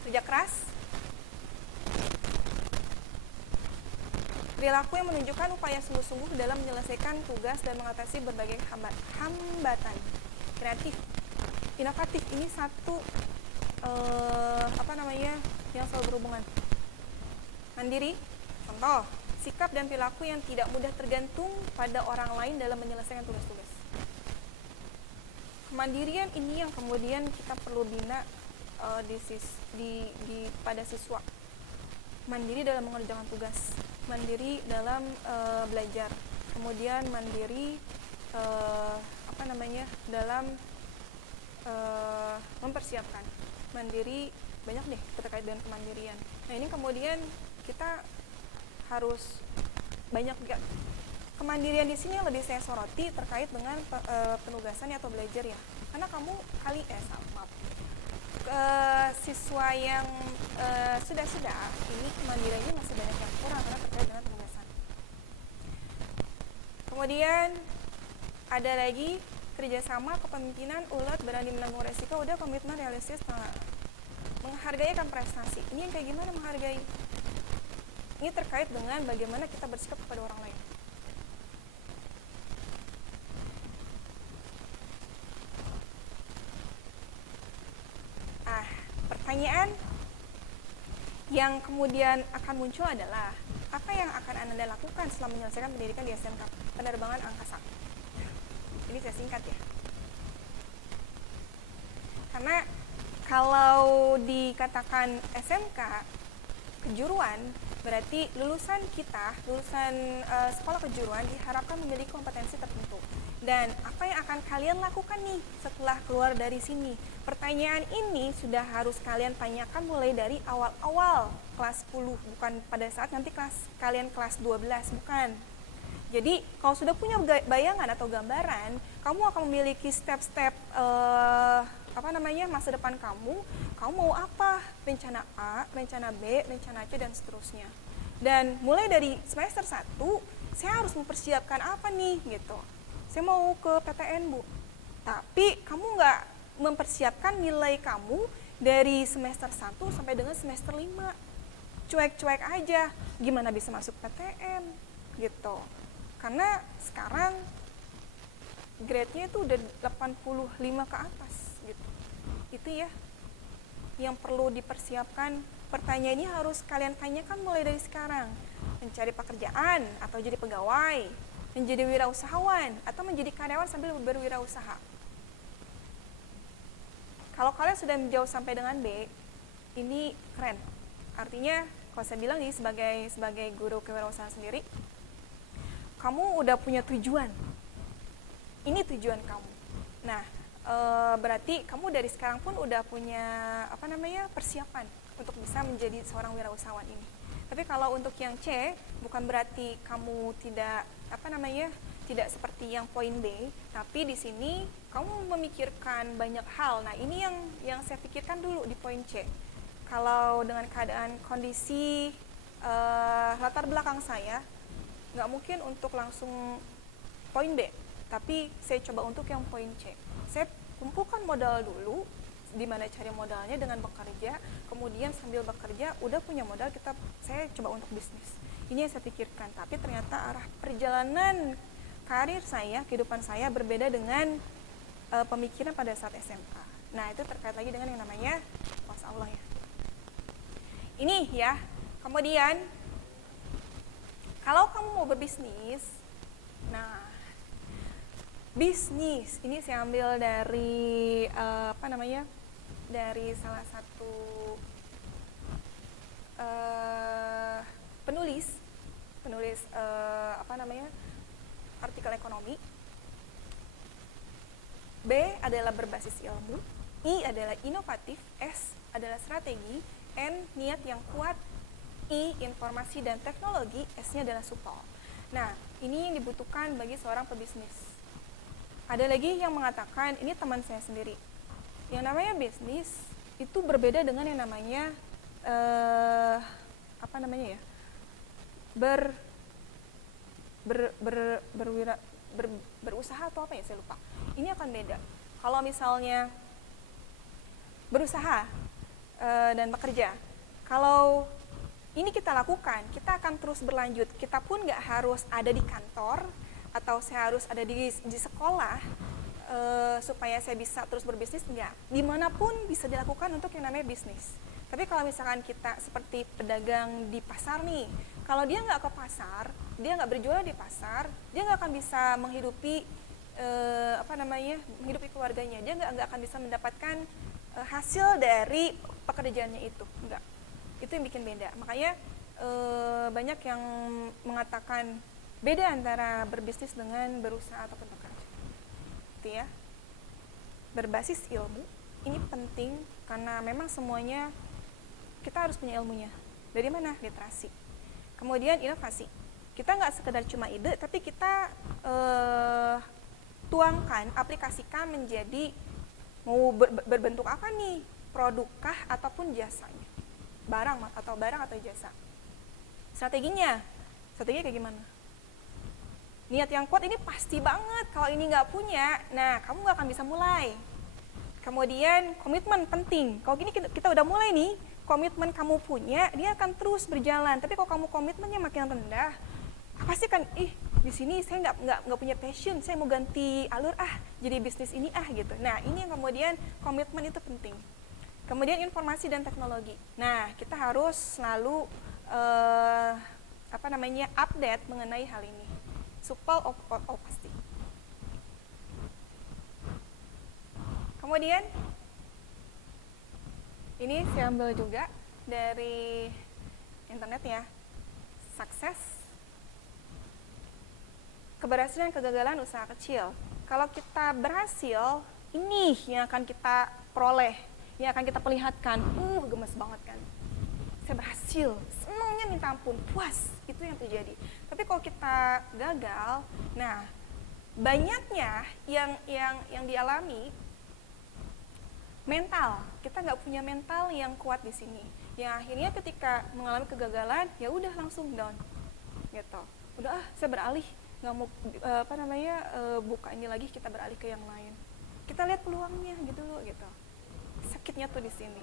kerja keras, perilaku yang menunjukkan upaya sungguh-sungguh dalam menyelesaikan tugas dan mengatasi berbagai hambatan. Kreatif, inovatif, ini satu yang selalu berhubungan. Mandiri, contoh, sikap dan perilaku yang tidak mudah tergantung pada orang lain dalam menyelesaikan tugas-tugas. Kemandirian ini yang kemudian kita perlu bina pada siswa. Mandiri dalam mengerjakan tugas, mandiri dalam belajar, kemudian mandiri dalam mempersiapkan. Mandiri, banyak deh terkait dengan kemandirian. Nah, ini kemudian kita harus banyak juga. Kemandirian di sini yang lebih saya soroti terkait dengan penugasan atau belajar ya. Karena kamu siswa yang sudah ini kemandiriannya masih banyak yang kurang karena terkait dengan penugasan. Kemudian ada lagi kerjasama, kepemimpinan, ulet, berani menanggung resiko, udah, komitmen, realistis, menghargai akan prestasi. Ini yang kayak gimana menghargai? Ini terkait dengan bagaimana kita bersikap kepada orang lain. Pertanyaan yang kemudian akan muncul adalah, apa yang akan Anda lakukan setelah menyelesaikan pendidikan di SMK Penerbangan Angkasa? Ini saya singkat ya. Karena kalau dikatakan SMK kejuruan, berarti lulusan sekolah kejuruan diharapkan memiliki kompetensi tertentu. Dan apa yang akan kalian lakukan nih setelah keluar dari sini? Pertanyaan ini sudah harus kalian tanyakan mulai dari awal-awal kelas 10, bukan pada saat nanti kalian kelas 12, bukan. Jadi kalau sudah punya bayangan atau gambaran, kamu akan memiliki step-step masa depan kamu mau apa, rencana A, rencana B, rencana C, dan seterusnya. Dan mulai dari semester 1, saya harus mempersiapkan apa nih gitu. Saya mau ke PTN, Bu. Tapi kamu nggak mempersiapkan nilai kamu dari semester 1 sampai dengan semester 5. Cuek-cuek aja, gimana bisa masuk PTN gitu. Karena sekarang grade-nya itu udah 85 ke atas gitu. Itu ya yang perlu dipersiapkan. Pertanyaan ini harus kalian tanyakan mulai dari sekarang. Mencari pekerjaan atau jadi pegawai, menjadi wirausahawan atau menjadi karyawan sambil berwirausaha. Kalau kalian sudah menjauh sampai dengan B, ini keren. Artinya kalau saya bilang ini sebagai guru kewirausahaan sendiri, kamu udah punya tujuan. Ini tujuan kamu. Nah, berarti kamu dari sekarang pun udah punya persiapan untuk bisa menjadi seorang wirausahawan ini. Tapi kalau untuk yang C, bukan berarti kamu tidak tidak seperti yang poin B, tapi di sini kamu memikirkan banyak hal. Nah, ini yang saya pikirkan dulu di poin C. Kalau dengan keadaan kondisi latar belakang saya, nggak mungkin untuk langsung poin B, tapi saya coba untuk yang poin C. Saya kumpulkan modal dulu, di mana cari modalnya dengan bekerja, kemudian sambil bekerja udah punya modal, saya coba untuk bisnis. Ini yang saya pikirkan, tapi ternyata arah perjalanan karir saya, kehidupan saya berbeda dengan pemikiran pada saat SMA. Nah, itu terkait lagi dengan yang namanya kuasa Allah ya. Ini ya, kemudian kalau kamu mau berbisnis, nah bisnis ini saya ambil dari dari salah satu penulis artikel ekonomi. B adalah berbasis ilmu, I adalah inovatif, S adalah strategi, N niat yang kuat, I informasi dan teknologi, S-nya adalah support. Nah, ini yang dibutuhkan bagi seorang pebisnis. Ada lagi yang mengatakan, ini teman saya sendiri, yang namanya bisnis itu berbeda dengan yang namanya berusaha atau apa ya, saya lupa. Ini akan beda. Kalau misalnya berusaha dan bekerja, kalau ini kita lakukan, kita akan terus berlanjut. Kita pun nggak harus ada di kantor atau saya harus ada di sekolah supaya saya bisa terus berbisnis, enggak. Dimanapun bisa dilakukan untuk yang namanya bisnis. Tapi kalau misalkan kita seperti pedagang di pasar nih, kalau dia nggak ke pasar, dia nggak berjualan di pasar, dia nggak akan bisa menghidupi menghidupi keluarganya. Dia nggak akan bisa mendapatkan hasil dari pekerjaannya itu, enggak. Itu yang bikin beda. Makanya banyak yang mengatakan beda antara berbisnis dengan berusaha ataupun bekerja. Itu ya. Berbasis ilmu ini penting karena memang semuanya kita harus punya ilmunya. Dari mana? Literasi. Kemudian inovasi. Kita nggak sekedar cuma ide, tapi kita tuangkan, aplikasikan menjadi mau berbentuk apa nih? Produkkah ataupun jasanya? Barang atau jasa. Strateginya kayak gimana? Niat yang kuat ini pasti banget. Kalau ini nggak punya, nah kamu nggak akan bisa mulai. Kemudian komitmen penting. Kalau gini kita udah mulai nih, komitmen kamu punya, dia akan terus berjalan. Tapi kalau kamu komitmennya makin rendah, pasti kan, di sini saya nggak punya passion, saya mau ganti alur jadi bisnis ini gitu. Nah ini yang kemudian komitmen itu penting. Kemudian informasi dan teknologi. Nah kita harus selalu update mengenai hal ini. Supel pasti. Kemudian ini saya ambil juga dari internet ya. Sukses, keberhasilan, kegagalan usaha kecil. Kalau kita berhasil, ini yang akan kita peroleh, yang akan kita perlihatkan. Gemes banget kan. Saya berhasil, senangnya minta ampun, puas, itu yang terjadi. Tapi kalau kita gagal, nah banyaknya yang dialami mental. Kita nggak punya mental yang kuat di sini. Yang akhirnya ketika mengalami kegagalan, ya udah langsung down, gitu. Udah saya beralih, nggak mau buka ini lagi, kita beralih ke yang lain. Kita lihat peluangnya gitu. Sakitnya tuh di sini.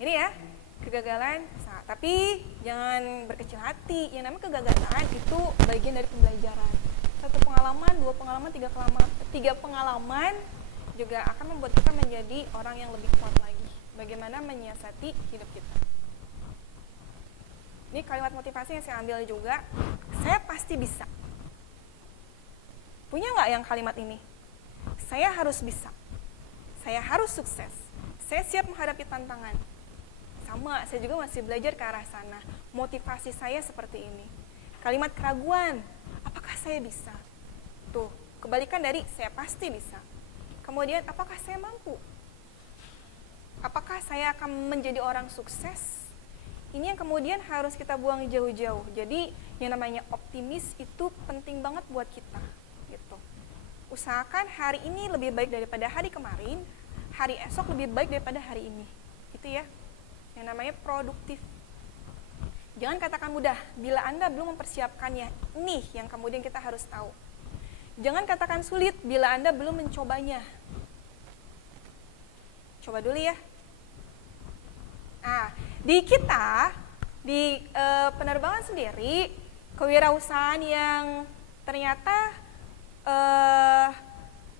Ini ya, kegagalan. Tapi jangan berkecil hati. Yang namanya kegagalan itu bagian dari pembelajaran. 1 pengalaman, 2 pengalaman, 3 pengalaman juga akan membuat kita menjadi orang yang lebih kuat lagi. Bagaimana menyiasati hidup kita. Ini kalimat motivasi yang saya ambil juga. Saya pasti bisa. Punya nggak yang kalimat ini? Saya harus bisa. Saya harus sukses. Saya siap menghadapi tantangan. Sama, saya juga masih belajar ke arah sana. Motivasi saya seperti ini. Kalimat keraguan, apakah saya bisa? Tuh, Kebalikan dari saya pasti bisa. Kemudian apakah saya mampu? Apakah saya akan menjadi orang sukses? Ini yang kemudian harus kita buang jauh-jauh. Jadi yang namanya optimis itu penting banget buat kita gitu. Usahakan hari ini lebih baik daripada hari kemarin, hari esok lebih baik daripada hari ini. Itu ya. Yang namanya produktif. Jangan katakan mudah bila Anda belum mempersiapkannya. Ini yang kemudian kita harus tahu. Jangan katakan sulit bila Anda belum mencobanya. Coba dulu ya. Nah, di kita, di penerbangan sendiri, kewirausahaan yang ternyata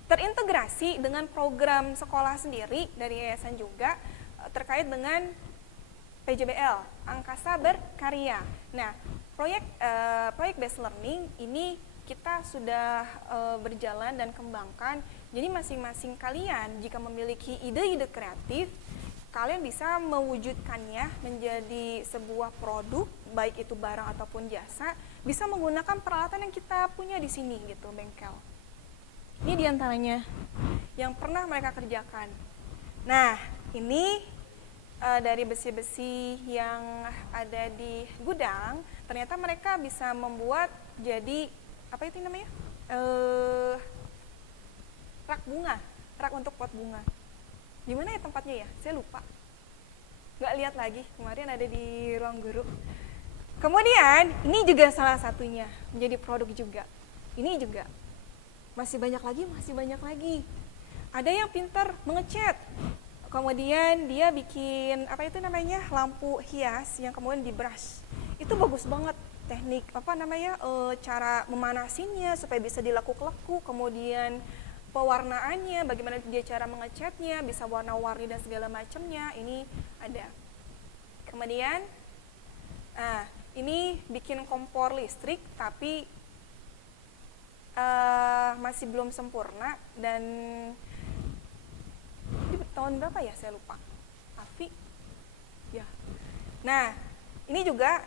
terintegrasi dengan program sekolah sendiri dari yayasan juga terkait dengan PJBL, Angkasa Berkarya. Nah, proyek based learning ini kita sudah berjalan dan kembangkan. Jadi masing-masing kalian jika memiliki ide-ide kreatif, kalian bisa mewujudkannya menjadi sebuah produk, baik itu barang ataupun jasa, bisa menggunakan peralatan yang kita punya di sini gitu, bengkel. Ini diantaranya yang pernah mereka kerjakan. Nah, ini dari besi-besi yang ada di gudang, ternyata mereka bisa membuat jadi apa itu namanya? Rak bunga, rak untuk pot bunga. Di mana ya tempatnya ya? Saya lupa. Nggak lihat lagi, kemarin ada di ruang guru. Kemudian, ini juga salah satunya, menjadi produk juga. Ini juga. Masih banyak lagi. Ada yang pintar mengecat. Kemudian dia bikin apa itu namanya lampu hias yang kemudian di brush. Itu bagus banget teknik cara memanasinnya supaya bisa dilekuk-lekuk, kemudian pewarnaannya, bagaimana dia cara mengecatnya, bisa warna-warni dan segala macamnya, ini ada. Kemudian, ini bikin kompor listrik tapi masih belum sempurna dan ini tahun berapa ya saya lupa. Afi, ya. Nah, ini juga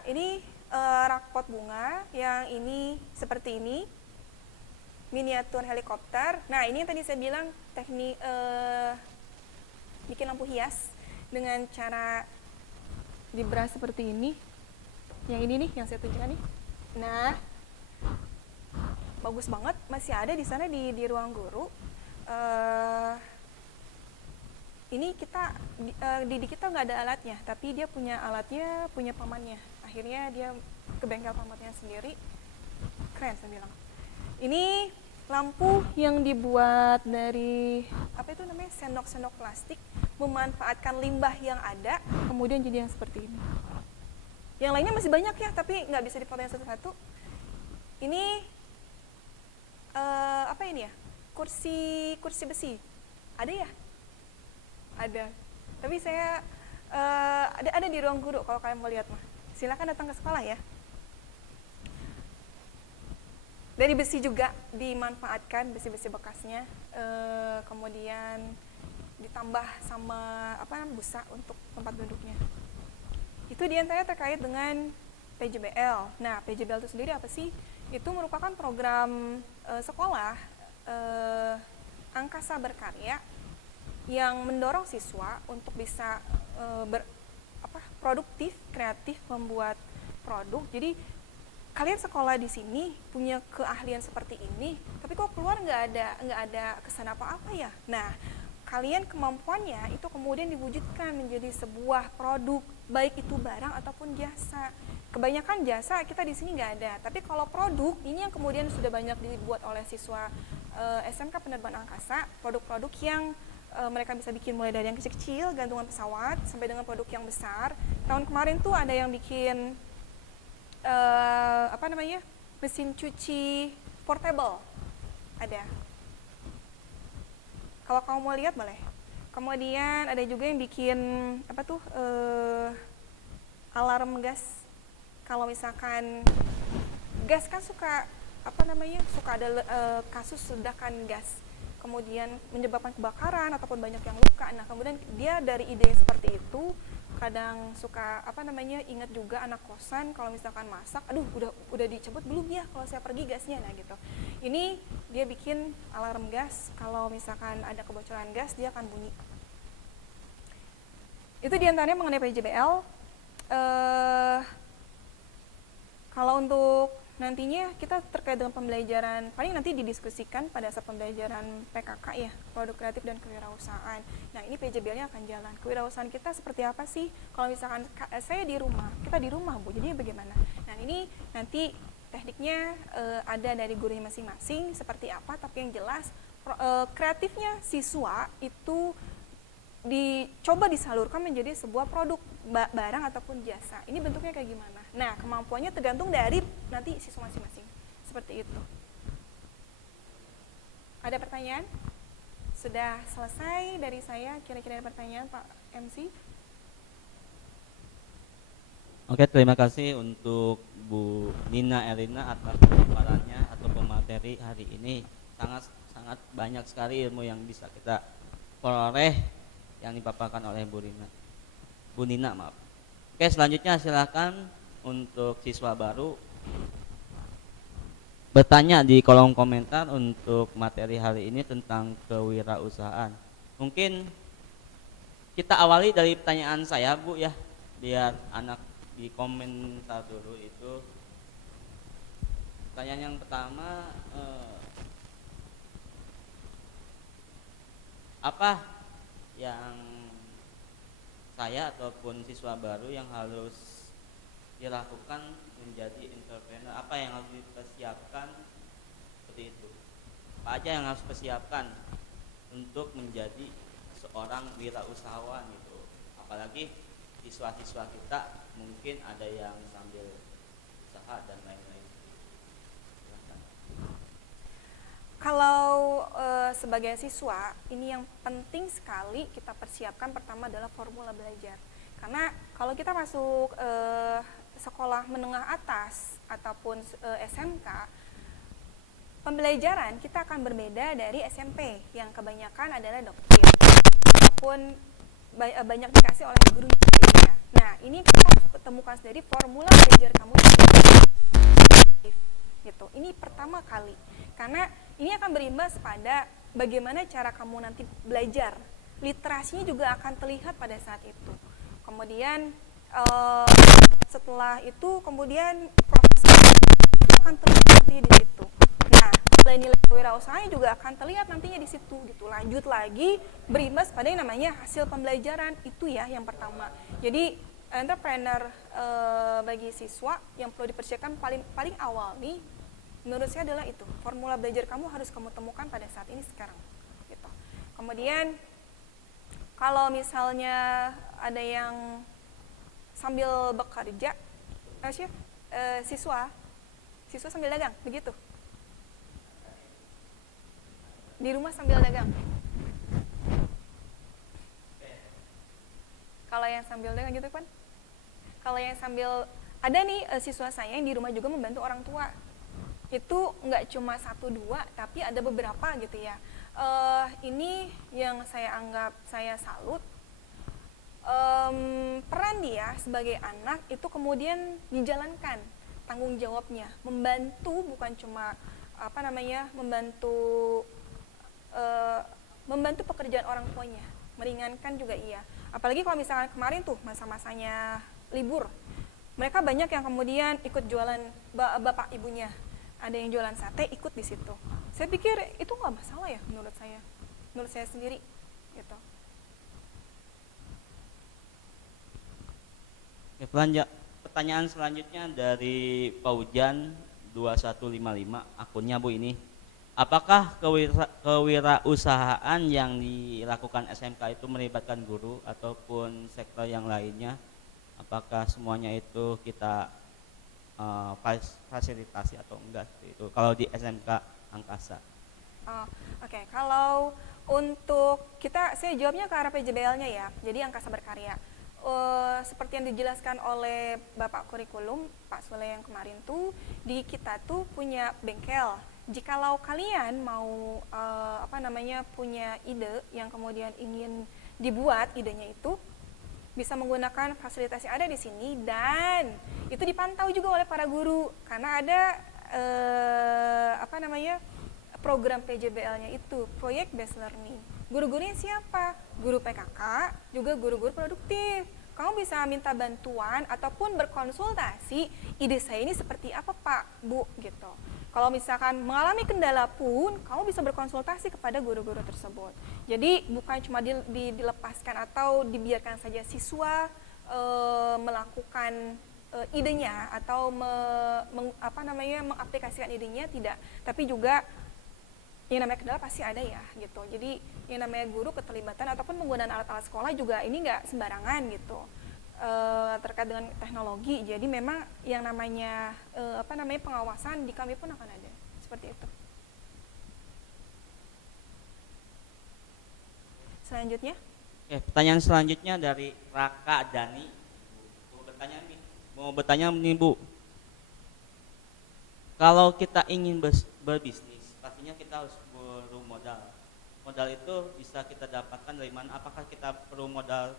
rak pot bunga yang ini seperti ini. Miniatur helikopter. Nah, ini yang tadi saya bilang teknik bikin lampu hias dengan cara dibras seperti ini. Yang ini nih, yang saya tunjukkan nih. Nah, bagus banget. Masih ada di sana di ruang guru. Ini Didi kita nggak ada alatnya, tapi dia punya alatnya, punya pamannya. Akhirnya dia ke bengkel pamannya sendiri. Keren saya bilang. Ini lampu yang dibuat dari sendok-sendok plastik, memanfaatkan limbah yang ada, kemudian jadi yang seperti ini. Yang lainnya masih banyak ya, tapi nggak bisa difotoin satu-satu. Ini apa ini ya? Kursi besi. Ada ya? Ada. Tapi saya ada di ruang guru kalau kalian mau lihat mah. Silakan datang ke sekolah ya. Dari besi juga dimanfaatkan, besi-besi bekasnya, kemudian ditambah sama busa untuk tempat duduknya. Itu diantaranya terkait dengan PJBL. Nah, PJBL itu sendiri apa sih? Itu merupakan program sekolah Angkasa Berkarya yang mendorong siswa untuk bisa produktif, kreatif, membuat produk. Jadi kalian sekolah di sini punya keahlian seperti ini, tapi kok keluar nggak ada kesan apa-apa ya? Nah, kalian kemampuannya itu kemudian diwujudkan menjadi sebuah produk, baik itu barang ataupun jasa. Kebanyakan jasa kita di sini nggak ada, tapi kalau produk ini yang kemudian sudah banyak dibuat oleh siswa SMK Penerbangan Angkasa, produk-produk yang mereka bisa bikin mulai dari yang kecil-kecil, gantungan pesawat, sampai dengan produk yang besar. Tahun kemarin tuh ada yang bikin mesin cuci portable, ada. Kalau kamu mau lihat boleh. Kemudian ada juga yang bikin alarm gas. Kalau misalkan gas kan suka ada kasus ledakan gas, kemudian menyebabkan kebakaran ataupun banyak yang luka. Nah, kemudian dia dari ide yang seperti itu kadang suka ingat juga anak kosan kalau misalkan masak, aduh udah dicabut belum ya kalau saya pergi gasnya, nah gitu. Ini dia bikin alarm gas, kalau misalkan ada kebocoran gas dia akan bunyi. Itu diantaranya mengenai PJBL. Kalau untuk nantinya kita terkait dengan pembelajaran, paling nanti didiskusikan pada saat pembelajaran PKK ya, produk kreatif dan kewirausahaan. Nah ini PJBL-nya akan jalan. Kewirausahaan kita seperti apa sih? Kalau misalkan saya di rumah, kita di rumah Bu, jadi bagaimana? Nah ini nanti tekniknya ada dari gurunya masing-masing seperti apa, tapi yang jelas kreatifnya siswa itu dicoba disalurkan menjadi sebuah produk barang ataupun jasa. Ini bentuknya kayak gimana? Nah, kemampuannya tergantung dari nanti siswa masing-masing. Seperti itu. Ada pertanyaan? Sudah selesai dari saya. Kira-kira ada pertanyaan Pak MC? Oke, terima kasih untuk Bu Nina Elina atas pemaparannya atau pemateri hari ini. Sangat banyak sekali ilmu yang bisa kita peroleh yang dipaparkan oleh Bu Nina, maaf. Oke, selanjutnya silakan untuk siswa baru bertanya di kolom komentar untuk materi hari ini tentang kewirausahaan. Mungkin kita awali dari pertanyaan saya, Bu ya, biar anak di komentar dulu itu. Pertanyaan yang pertama, apa yang saya ataupun siswa baru yang harus dilakukan menjadi entrepreneur, apa yang harus dipersiapkan seperti itu, apa aja yang harus dipersiapkan untuk menjadi seorang wirausahawan gitu, apalagi siswa-siswa kita mungkin ada yang sambil usaha dan lain-lain. Kalau sebagai siswa, ini yang penting sekali kita persiapkan pertama adalah formula belajar. Karena kalau kita masuk sekolah menengah atas ataupun SMK, pembelajaran kita akan berbeda dari SMP yang kebanyakan adalah doktrin ataupun banyak dikasih oleh guru ya. Nah, ini kita harus temukan sendiri formula belajar kamu gitu. Ini pertama kali, karena ini akan berimbas pada bagaimana cara kamu nanti belajar. Literasinya juga akan terlihat pada saat itu. Kemudian setelah itu kemudian proses akan terlihat nanti di situ. Nah, nilai-nilai kewirausahaan juga akan terlihat nantinya di situ gitu. Lanjut lagi berimbas pada yang namanya hasil pembelajaran, itu ya yang pertama. Jadi entrepreneur bagi siswa yang perlu dipersiapkan paling awal nih, menurut saya adalah itu, formula belajar kamu harus kamu temukan pada saat ini sekarang gitu. Kemudian kalau misalnya ada yang sambil bekerja, siswa sambil dagang, begitu, di rumah sambil dagang. Kalau yang sambil dagang gitu kan, kalau yang sambil, ada nih siswa saya yang di rumah juga membantu orang tua. Itu nggak cuma 1-2, tapi ada beberapa gitu ya. Ini yang saya anggap saya salut, peran dia sebagai anak itu kemudian dijalankan tanggung jawabnya, membantu bukan cuma membantu pekerjaan orang tuanya, meringankan juga iya. Apalagi kalau misalkan kemarin tuh masa-masanya libur, mereka banyak yang kemudian ikut jualan, bapak ibunya ada yang jualan sate ikut di situ. Saya pikir itu nggak masalah ya menurut saya sendiri gitu. Pertanyaan selanjutnya dari Paujan 2155, akunnya Bu ini. Apakah kewirausahaan yang dilakukan SMK itu melibatkan guru ataupun sektor yang lainnya? Apakah semuanya itu kita fasilitasi atau enggak itu kalau di SMK Angkasa? Oke. Kalau untuk kita, saya jawabnya ke arah PJBL-nya ya. Jadi Angkasa Berkarya. Seperti yang dijelaskan oleh Bapak Kurikulum Pak Sule yang kemarin tuh, di kita tuh punya bengkel. Jikalau kalian mau punya ide yang kemudian ingin dibuat idenya itu, bisa menggunakan fasilitas yang ada di sini, dan itu dipantau juga oleh para guru karena ada program PJBL-nya itu, Project Based Learning. Guru-gurunya siapa? Guru PKK, juga guru-guru produktif. Kamu bisa minta bantuan ataupun berkonsultasi, ide saya ini seperti apa Pak, Bu, gitu. Kalau misalkan mengalami kendala pun, kamu bisa berkonsultasi kepada guru-guru tersebut. Jadi bukan cuma dilepaskan atau dibiarkan saja siswa melakukan idenya atau mengaplikasikan idenya, tidak. Tapi juga yang namanya kendala pasti ada ya gitu. Jadi yang namanya guru keterlibatan ataupun penggunaan alat-alat sekolah juga ini nggak sembarangan gitu. Terkait dengan teknologi, jadi memang yang namanya pengawasan di kami pun akan ada seperti itu. Selanjutnya, pertanyaan selanjutnya dari Raka Dani. Mau bertanya nih Bu, kalau kita ingin berbisnis, pastinya kita harus perlu modal. Modal itu bisa kita dapatkan dari mana? Apakah kita perlu modal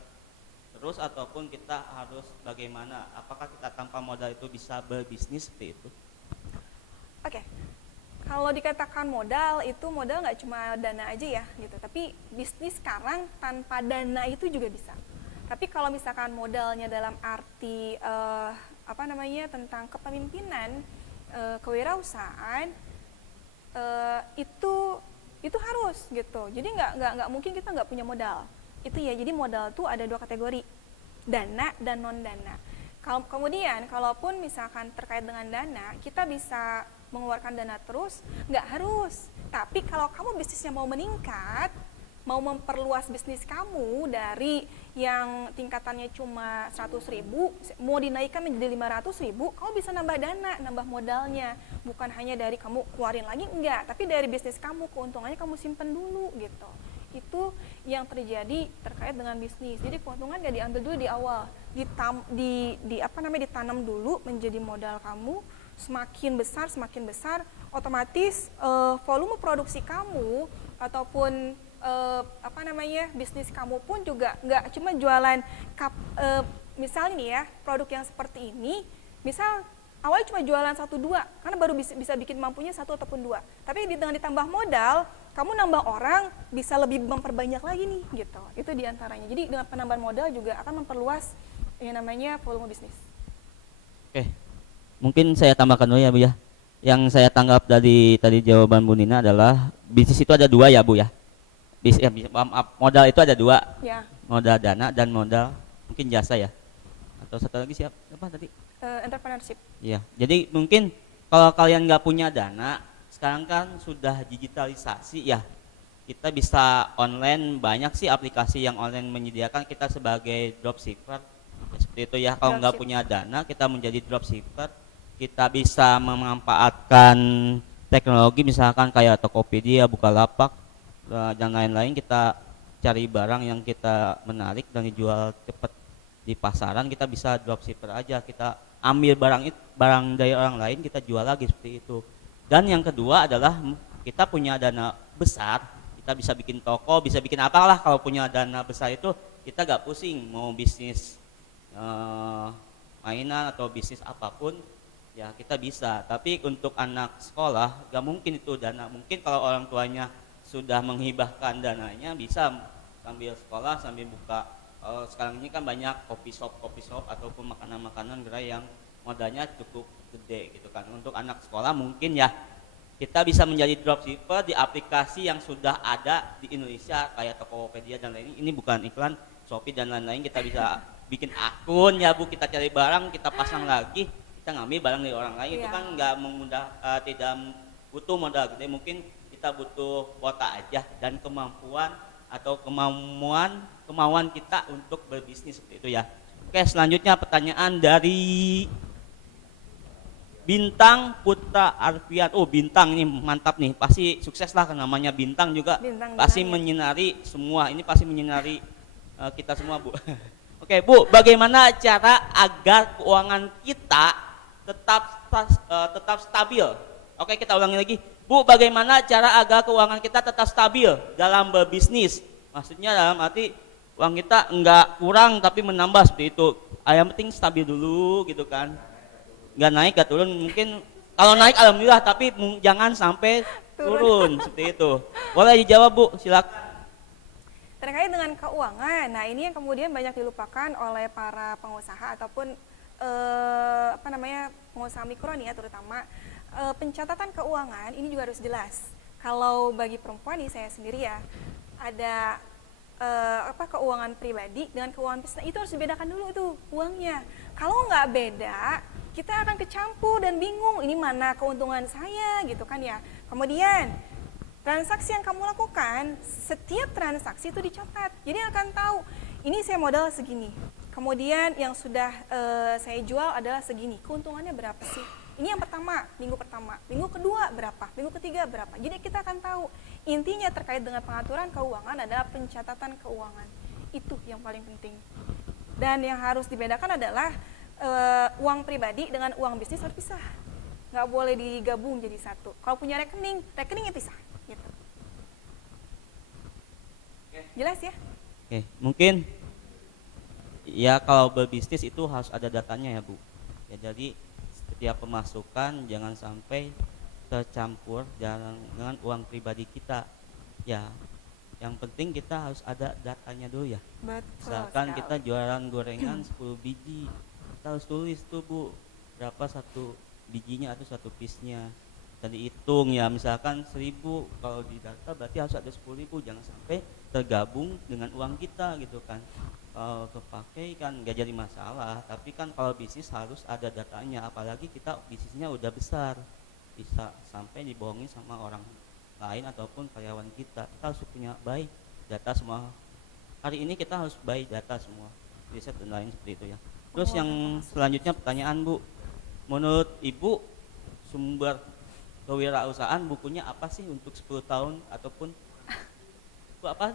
terus ataupun kita harus bagaimana? Apakah kita tanpa modal itu bisa berbisnis seperti itu? Oke. Kalau dikatakan modal, itu modal nggak cuma dana aja ya gitu. Tapi bisnis sekarang tanpa dana itu juga bisa. Tapi kalau misalkan modalnya dalam arti tentang kepemimpinan, kewirausahaan, itu harus gitu. Jadi nggak mungkin kita nggak punya modal. Itu ya, jadi modal tuh ada dua kategori, dana dan non dana. Kemudian kalaupun misalkan terkait dengan dana, kita bisa mengeluarkan dana terus, nggak harus. Tapi kalau kamu bisnisnya mau meningkat, mau memperluas bisnis kamu dari yang tingkatannya cuma 100.000, mau dinaikkan menjadi 500.000, kamu bisa nambah dana, nambah modalnya. Bukan hanya dari kamu keluarin lagi, enggak, tapi dari bisnis kamu, keuntungannya kamu simpen dulu gitu. Itu yang terjadi terkait dengan bisnis. Jadi keuntungan nggak diambil dulu di awal, ditanam dulu menjadi modal kamu. Semakin besar, otomatis volume produksi kamu ataupun bisnis kamu pun juga nggak cuma jualan misal nih ya, produk yang seperti ini, misal awalnya cuma jualan 1-2 karena baru bisa bikin mampunya 1 ataupun 2, tapi dengan ditambah modal, kamu nambah orang bisa lebih memperbanyak lagi nih gitu. Itu diantaranya. Jadi dengan penambahan modal juga akan memperluas yang namanya volume bisnis. Oke, mungkin saya tambahkan dulu ya Bu ya. Yang saya tanggap dari tadi jawaban Bu Nina adalah bisnis itu ada 2 ya Bu ya. Modal itu ada 2 ya. Modal dana dan modal mungkin jasa ya, atau satu lagi siapa tadi? Entrepreneurship. Iya, jadi mungkin kalau kalian nggak punya dana, sekarang kan sudah digitalisasi ya, kita bisa online, banyak sih aplikasi yang online menyediakan kita sebagai dropshipper ya, seperti itu ya. Kalau nggak punya dana, kita menjadi dropshipper, kita bisa memanfaatkan teknologi misalkan kayak Tokopedia, Bukalapak dan lain-lain. Kita cari barang yang kita menarik dan dijual cepat di pasaran, kita bisa dropshipper aja, kita ambil barang dari orang lain, kita jual lagi seperti itu. Dan yang kedua adalah kita punya dana besar, kita bisa bikin toko, bisa bikin apalah. Kalau punya dana besar itu kita gak pusing mau bisnis mainan atau bisnis apapun ya kita bisa. Tapi untuk anak sekolah gak mungkin itu dana. Mungkin kalau orang tuanya sudah menghibahkan dananya, bisa sambil sekolah sambil buka. Sekarang ini kan banyak coffee shop ataupun makanan-makanan gerai yang modalnya cukup gede gitu kan. Untuk anak sekolah mungkin ya kita bisa menjadi dropshipper di aplikasi yang sudah ada di Indonesia kayak Tokopedia dan lain-lain. Ini bukan iklan, Shopee dan lain-lain. Kita bisa bikin akun ya Bu, kita cari barang, kita pasang lagi, kita ngambil barang dari orang lain. Itu kan nggak tidak butuh modal gede. Mungkin kita butuh kuota aja dan kemampuan atau kemauan kita untuk berbisnis seperti itu ya. Oke, selanjutnya pertanyaan dari Bintang Putra Arfian. Oh, Bintang ini mantap nih, pasti sukses lah, namanya Bintang juga. Pasti menyinari semua, ini pasti menyinari kita semua Bu. Oke Bu, bagaimana cara agar keuangan kita tetap stabil? Oke, kita ulangi lagi. Bu, bagaimana cara agar keuangan kita tetap stabil dalam berbisnis? Maksudnya dalam arti uang kita nggak kurang tapi menambah seperti itu. Yang penting stabil dulu gitu kan, nggak naik nggak turun. Mungkin kalau naik alhamdulillah, tapi jangan sampai turun seperti itu. Boleh dijawab Bu, silakan. Terkait dengan keuangan, nah ini yang kemudian banyak dilupakan oleh para pengusaha ataupun pengusaha mikro nih ya, terutama pencatatan keuangan ini juga harus jelas. Kalau bagi perempuan nih, saya sendiri ya, ada keuangan pribadi dengan keuangan bisnis, itu harus dibedakan dulu tuh uangnya. Kalau nggak beda, kita akan kecampur dan bingung, ini mana keuntungan saya gitu kan ya. Kemudian transaksi yang kamu lakukan, setiap transaksi itu dicatat. Jadi akan tahu, ini saya modal segini. Kemudian yang sudah saya jual adalah segini. Keuntungannya berapa sih? Ini yang pertama, minggu pertama. Minggu kedua berapa? Minggu ketiga berapa? Jadi kita akan tahu. Intinya terkait dengan pengaturan keuangan adalah pencatatan keuangan. Itu yang paling penting. Dan yang harus dibedakan adalah uang pribadi dengan uang bisnis harus pisah. Nggak boleh digabung jadi satu. Kalau punya rekening, rekeningnya pisah. Gitu. Jelas ya? Oke, mungkin ya kalau berbisnis itu harus ada datanya ya Bu. Ya, jadi setiap pemasukan jangan sampai tercampur dengan uang pribadi kita. Ya, yang penting kita harus ada datanya dulu ya. Betul. Misalkan kita jualan gorengan 10 biji, kita harus tulis tuh Bu, berapa satu bijinya atau satu piece-nya. Dan dihitung ya, misalkan 1000, kalau di data berarti harus ada 10.000, jangan sampai tergabung dengan uang kita gitu kan. Kalau kepakai kan nggak jadi masalah, tapi kan kalau bisnis harus ada datanya, apalagi kita bisnisnya udah besar, bisa sampai dibohongin sama orang lain ataupun karyawan kita. Kita harus punya buy data semua. Hari ini kita harus buy data semua, riset dan lain seperti itu ya. Terus yang selanjutnya pertanyaan Bu, menurut Ibu sumber kewirausahaan bukunya apa sih untuk 10 tahun ataupun Bu apa?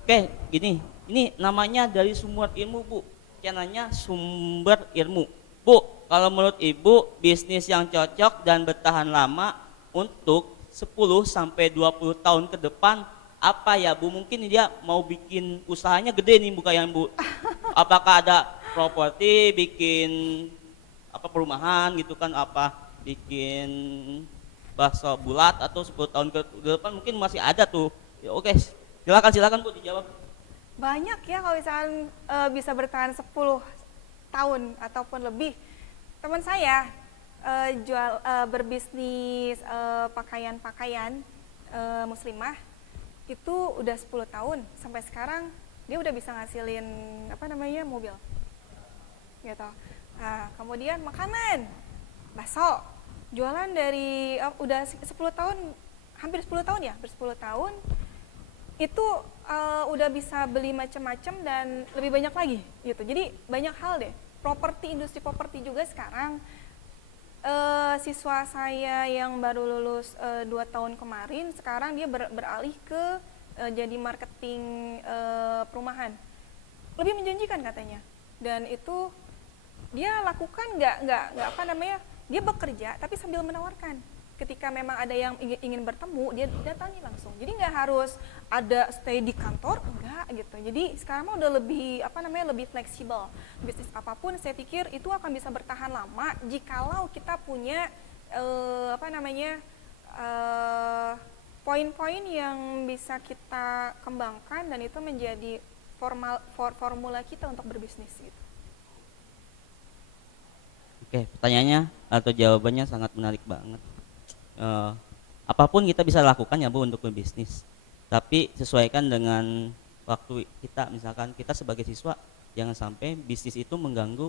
Oke, gini, ini namanya dari sumber ilmu Bu, channelnya sumber ilmu. Bu, kalau menurut Ibu bisnis yang cocok dan bertahan lama untuk 10 sampai 20 tahun ke depan apa ya Bu? Mungkin dia mau bikin usahanya gede nih bukan yang Bu. Apakah ada properti, bikin apa perumahan gitu kan, apa bikin bakso bulat, atau 10 tahun ke depan mungkin masih ada tuh ya. Oke, silakan Bu dijawab. Banyak ya kalau misalkan bisa bertahan 10 tahun ataupun lebih. Teman saya berbisnis pakaian-pakaian muslimah itu udah 10 tahun, sampai sekarang dia udah bisa ngasilin mobil gitu. Nah, kemudian makanan, bakso, jualan dari udah 10 tahun, hampir 10 tahun ya, ber-10 tahun itu udah bisa beli macam-macam dan lebih banyak lagi gitu. Jadi banyak hal deh. Industri properti juga sekarang, siswa saya yang baru lulus 2 tahun kemarin, sekarang dia beralih ke jadi marketing perumahan. Lebih menjanjikan katanya. Dan itu dia lakukan dia bekerja tapi sambil menawarkan. Ketika memang ada yang ingin bertemu, dia datangi langsung. Jadi nggak harus ada stay di kantor, enggak gitu. Jadi sekarang udah lebih lebih fleksibel. Bisnis apapun saya pikir itu akan bisa bertahan lama jikalau kita punya poin-poin yang bisa kita kembangkan, dan itu menjadi formula kita untuk berbisnis gitu. Oke, pertanyaannya atau jawabannya sangat menarik banget. Apapun kita bisa lakukan ya Bu untuk berbisnis, tapi sesuaikan dengan waktu kita. Misalkan kita sebagai siswa, jangan sampai bisnis itu mengganggu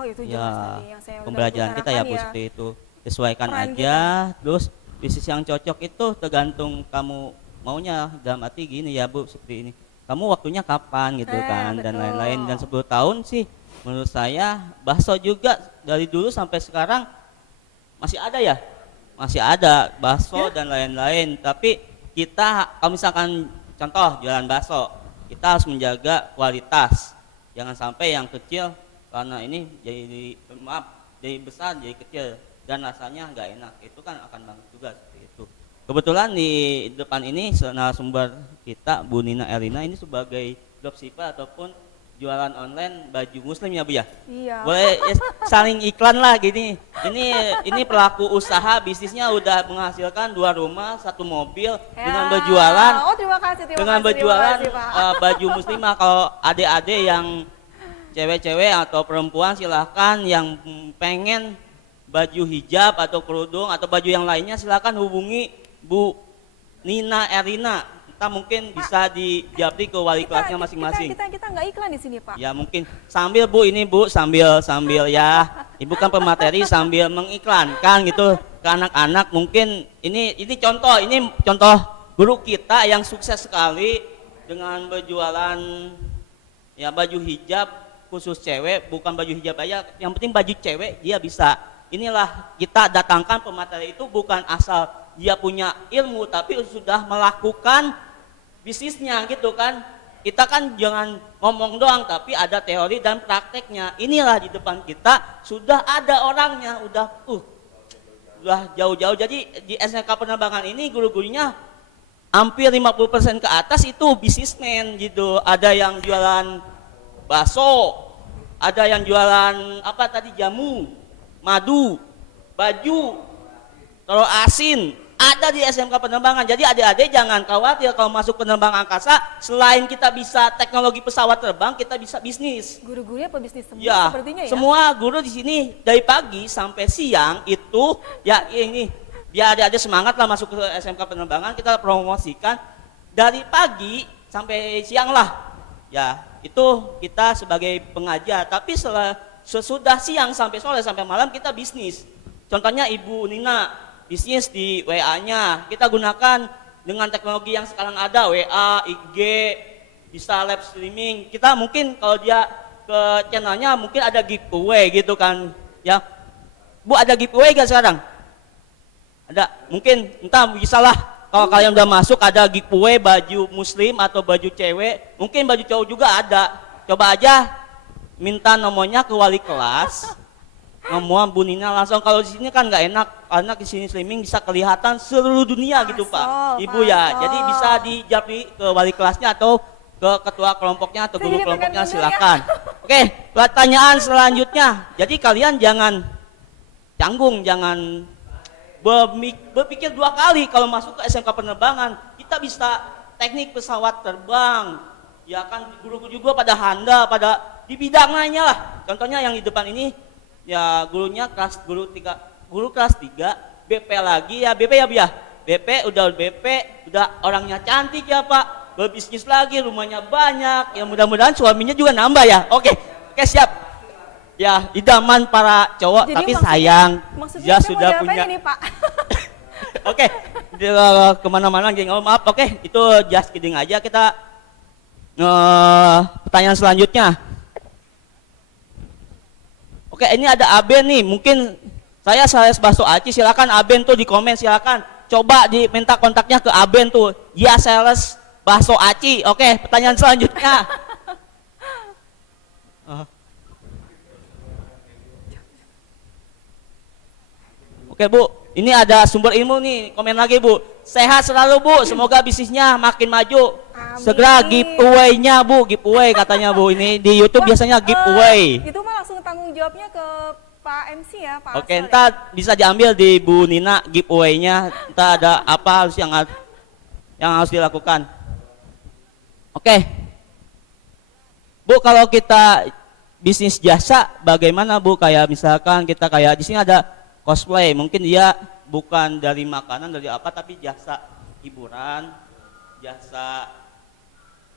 Itu jelas tadi yang saya pembelajaran kita ya Bu, seperti itu. Sesuaikan peran aja kita. Terus bisnis yang cocok itu tergantung kamu maunya, dalam arti gini ya Bu, seperti ini, kamu waktunya kapan gitu kan, dan betul. lain-lain. Dan 10 tahun sih menurut saya bakso juga dari dulu sampai sekarang masih ada ya, masih ada bakso dan lain-lain. Tapi kita kalau misalkan contoh jualan bakso, kita harus menjaga kualitas, jangan sampai yang kecil karena ini jadi besar jadi kecil dan rasanya nggak enak, itu kan akan bangkrut juga seperti itu. Kebetulan di depan ini narasumber kita Bu Nina Erlina ini sebagai dropshipper ataupun jualan online baju muslim ya Bu ya? Iya. Boleh ya, saling iklan lah gini. Ini pelaku usaha bisnisnya udah menghasilkan 2 rumah, 1 mobil Ya. dengan berjualan. Oh, terima kasih, Dengan kasih, berjualan terima kasih, Pak. baju muslimah. Kalau adik-adik yang cewek-cewek atau perempuan silahkan yang pengen baju hijab atau kerudung atau baju yang lainnya silahkan hubungi Bu Nina Erlina. Kita mungkin bisa dijabri ke wali kelasnya masing-masing. Kita nggak iklan di sini, Pak. Ya mungkin sambil Bu ini Bu sambil ya Ibu kan pemateri sambil mengiklankan gitu ke anak-anak. Mungkin ini contoh guru kita yang sukses sekali dengan berjualan ya baju hijab khusus cewek, bukan baju hijab aja, yang penting baju cewek dia bisa. Inilah kita datangkan pemateri itu bukan asal dia punya ilmu tapi sudah melakukan bisnisnya gitu kan. Kita kan jangan ngomong doang tapi ada teori dan prakteknya. Inilah di depan kita sudah ada orangnya, udah jauh-jauh. Jadi di SMK penerbangan ini guru-gurunya hampir 50% ke atas itu bisnismen gitu. Ada yang jualan bakso, ada yang jualan apa tadi jamu, madu, baju, telur asin, ada di SMK penerbangan. Jadi adik-adik jangan khawatir kalau masuk penerbangan angkasa, selain kita bisa teknologi pesawat terbang, kita bisa bisnis. Guru-gurunya pebisnis semua Ya, sepertinya ya. semua guru di sini dari pagi sampai siang itu ya ini biar adik-adik semangat lah masuk ke SMK penerbangan, kita promosikan dari pagi sampai siang lah. Ya, itu kita sebagai pengajar, tapi sesudah siang sampai sore sampai malam kita bisnis. Contohnya Ibu Nina bisnis di WA-nya kita gunakan dengan teknologi yang sekarang ada, WA, IG, bisa live streaming. Kita mungkin kalau dia ke channelnya mungkin ada giveaway gitu kan ya. Bu ada giveaway gak sekarang? Ada, mungkin entah bisa lah. Kalau kalian udah masuk ada giveaway baju muslim atau baju cewek, mungkin baju cowok juga ada. Coba aja minta nomornya ke wali kelas. Ngomong Bu Nina langsung. Kalau di sini kan nggak enak karena di sini streaming bisa kelihatan seluruh dunia gitu Pak, Ibu ya. Jadi bisa dijapri ke wali kelasnya atau ke ketua kelompoknya atau guru kelompoknya silakan. Oke, pertanyaan selanjutnya. Jadi kalian jangan canggung, jangan berpikir 2 kali kalau masuk ke SMK penerbangan. Kita bisa teknik pesawat terbang. Ya kan guru-guru juga pada handal, pada di bidangnya lah. Contohnya yang di depan ini ya guru kelas 3, BP lagi ya, BP ya Bu ya. BP udah orangnya cantik ya Pak. Berbisnis lagi, rumahnya banyak. Ya mudah-mudahan suaminya juga nambah ya. Oke, siap. Ya, idaman para cowok. Jadi tapi sayang dia sudah punya ini, Pak. Oke, kemana-mana geng. Oh, maaf, oke, itu just kidding aja. Kita pertanyaan selanjutnya. Oke, ini ada Aben nih. Mungkin saya bakso Aci. Silakan Aben tuh di komen. Silakan coba diminta kontaknya ke Aben tuh. Ya sales bakso Aci. Oke, pertanyaan selanjutnya. Oke Bu, ini ada sumber ilmu nih, komen lagi Bu. Sehat selalu Bu, semoga bisnisnya makin maju. Amin. Segera giveaway-nya Bu, giveaway katanya Bu. Ini di YouTube biasanya giveaway. Itu mah langsung tanggung jawabnya ke Pak MC ya, Pak. Oke, ntar bisa diambil di Bu Nina giveaway-nya. Ntar ada apa yang harus dilakukan. Oke. Bu, kalau kita bisnis jasa bagaimana Bu? Kayak misalkan kita kayak di sini ada cosplay, mungkin dia bukan dari makanan, dari apa, tapi jasa hiburan, jasa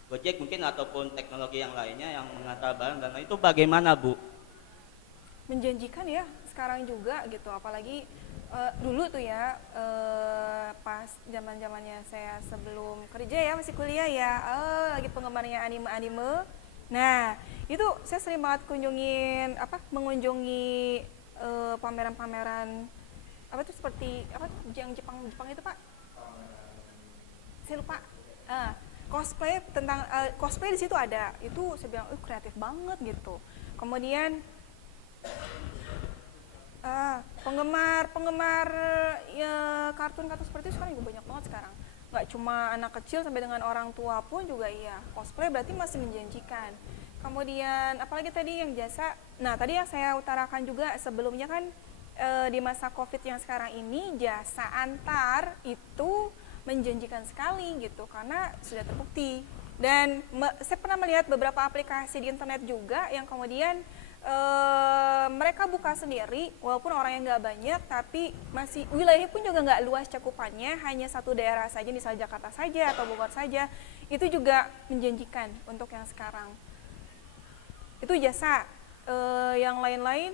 Gojek mungkin ataupun teknologi yang lainnya yang mengantar barang dan lain itu bagaimana Bu? Menjanjikan ya sekarang juga gitu, apalagi dulu tuh ya pas zaman-zamannya saya sebelum kerja ya, masih kuliah ya, lagi penggemarnya anime. Nah itu saya sering banget mengunjungi pameran-pameran apa tuh seperti apa tuh yang Jepang itu Pak, saya lupa. Cosplay di situ ada, itu saya bilang kreatif banget gitu. Kemudian penggemar ya kartun seperti itu sekarang juga banyak banget sekarang. nggak cuma anak kecil sampai dengan orang tua pun juga iya. Cosplay berarti masih menjanjikan. Kemudian apalagi tadi yang jasa, nah tadi yang saya utarakan juga sebelumnya kan di masa COVID yang sekarang ini jasa antar itu menjanjikan sekali gitu karena sudah terbukti. Dan saya pernah melihat beberapa aplikasi di internet juga yang kemudian mereka buka sendiri walaupun orang yang nggak banyak, tapi masih wilayahnya pun juga nggak luas cakupannya, hanya satu daerah saja, misalnya Jakarta saja atau Bogor saja, itu juga menjanjikan untuk yang sekarang. Itu jasa. Yang lain-lain,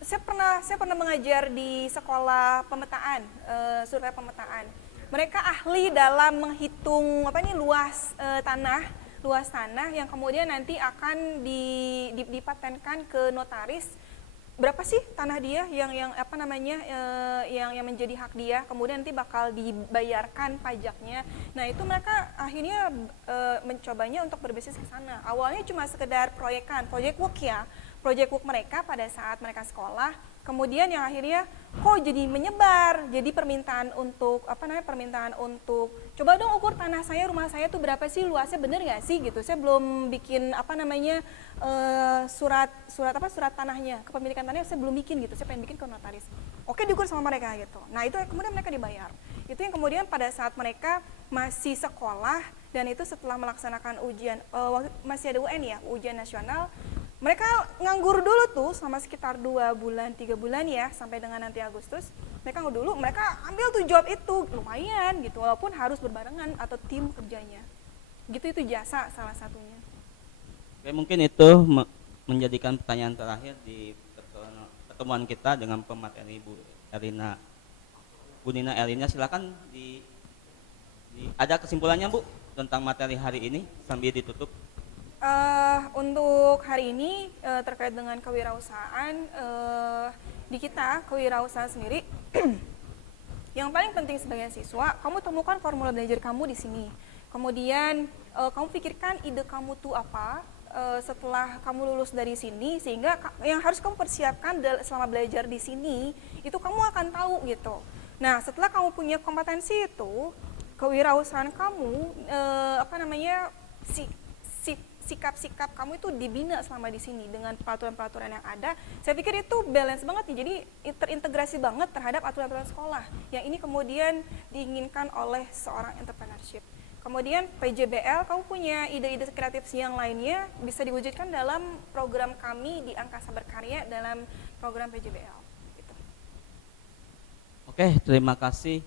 saya pernah mengajar di sekolah pemetaan, survei pemetaan. Mereka ahli dalam menghitung luas tanah yang kemudian nanti akan dipatenkan ke notaris. Berapa sih tanah dia yang menjadi hak dia, kemudian nanti bakal dibayarkan pajaknya. Nah itu mereka akhirnya mencobanya untuk berbisnis ke sana. Awalnya cuma sekedar project work mereka pada saat mereka sekolah. Kemudian yang akhirnya kok jadi menyebar, jadi permintaan untuk coba dong ukur tanah saya, rumah saya tuh berapa sih luasnya, bener nggak sih gitu. Saya belum bikin surat tanahnya, kepemilikan tanahnya saya belum bikin gitu. Saya pengen bikin ke notaris. Oke, diukur sama mereka gitu. Nah itu kemudian mereka dibayar. Itu yang kemudian pada saat mereka masih sekolah dan itu setelah melaksanakan ujian, masih ada UN ya, ujian nasional. Mereka nganggur dulu tuh selama sekitar 2 bulan, 3 bulan ya, sampai dengan nanti Agustus. Mereka ambil tuh job itu, lumayan gitu, walaupun harus berbarengan atau tim kerjanya. Gitu, itu jasa salah satunya. Oke, mungkin itu menjadikan pertanyaan terakhir di pertemuan kita dengan pemateri Bu Nina Erina. Silakan ada kesimpulannya Bu tentang materi hari ini sambil ditutup. Untuk hari ini terkait dengan kewirausahaan, di kita kewirausahaan sendiri yang paling penting sebagai siswa, kamu temukan formula belajar kamu di sini. Kemudian kamu pikirkan ide kamu tuh apa setelah kamu lulus dari sini, sehingga yang harus kamu persiapkan selama belajar di sini itu kamu akan tahu gitu. Nah setelah kamu punya kompetensi itu, kewirausahaan kamu sikap-sikap kamu itu dibina selama di sini dengan peraturan-peraturan yang ada. Saya pikir itu balance banget nih, jadi terintegrasi banget terhadap aturan-aturan sekolah yang ini kemudian diinginkan oleh seorang entrepreneurship. Kemudian PJBL, kamu punya ide-ide kreatif yang lainnya bisa diwujudkan dalam program kami di Angkasa Berkarya dalam program PJBL. Gitu. Oke, terima kasih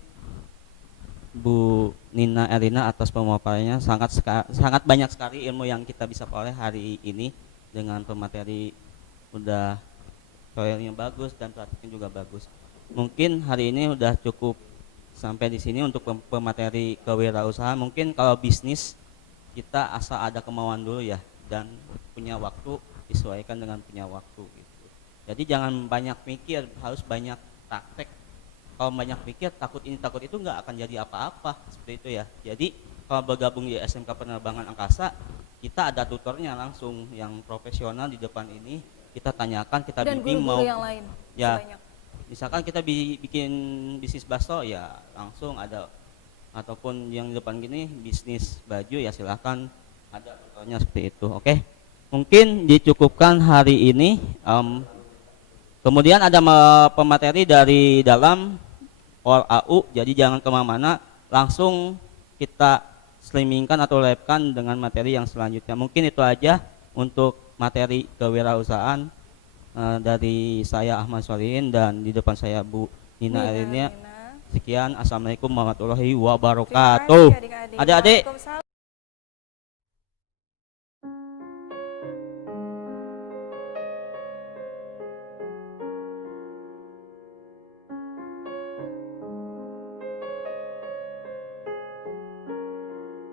Bu Nina Erina atas pemaparannya. Sangat banyak sekali ilmu yang kita bisa peroleh hari ini dengan pemateri udah tutorialnya bagus dan praktiknya juga bagus. Mungkin hari ini udah cukup sampai di sini untuk pemateri kewirausahaan. Mungkin kalau bisnis kita asal ada kemauan dulu ya, dan punya waktu, disesuaikan dengan punya waktu gitu. Jadi jangan banyak mikir, harus banyak praktek. Kalau banyak pikir, takut ini takut itu nggak akan jadi apa-apa, seperti itu ya. Jadi kalau bergabung di SMK Penerbangan Angkasa, kita ada tutornya langsung yang profesional di depan ini. Kita tanyakan, kita bimbing mau yang lain, ya sebanyak. Misalkan kita bikin bisnis bakso ya langsung ada, ataupun yang di depan gini bisnis baju ya silahkan ada tutornya seperti itu. Oke, mungkin dicukupkan hari ini. Kemudian ada pemateri dari dalam AU, jadi jangan kemana-mana, langsung kita streamingkan atau live-kan dengan materi yang selanjutnya. Mungkin itu aja untuk materi kewirausahaan dari saya Ahmad Solihin dan di depan saya Bu Nina Erina. Sekian, assalamualaikum warahmatullahi wabarakatuh. Adik-adik.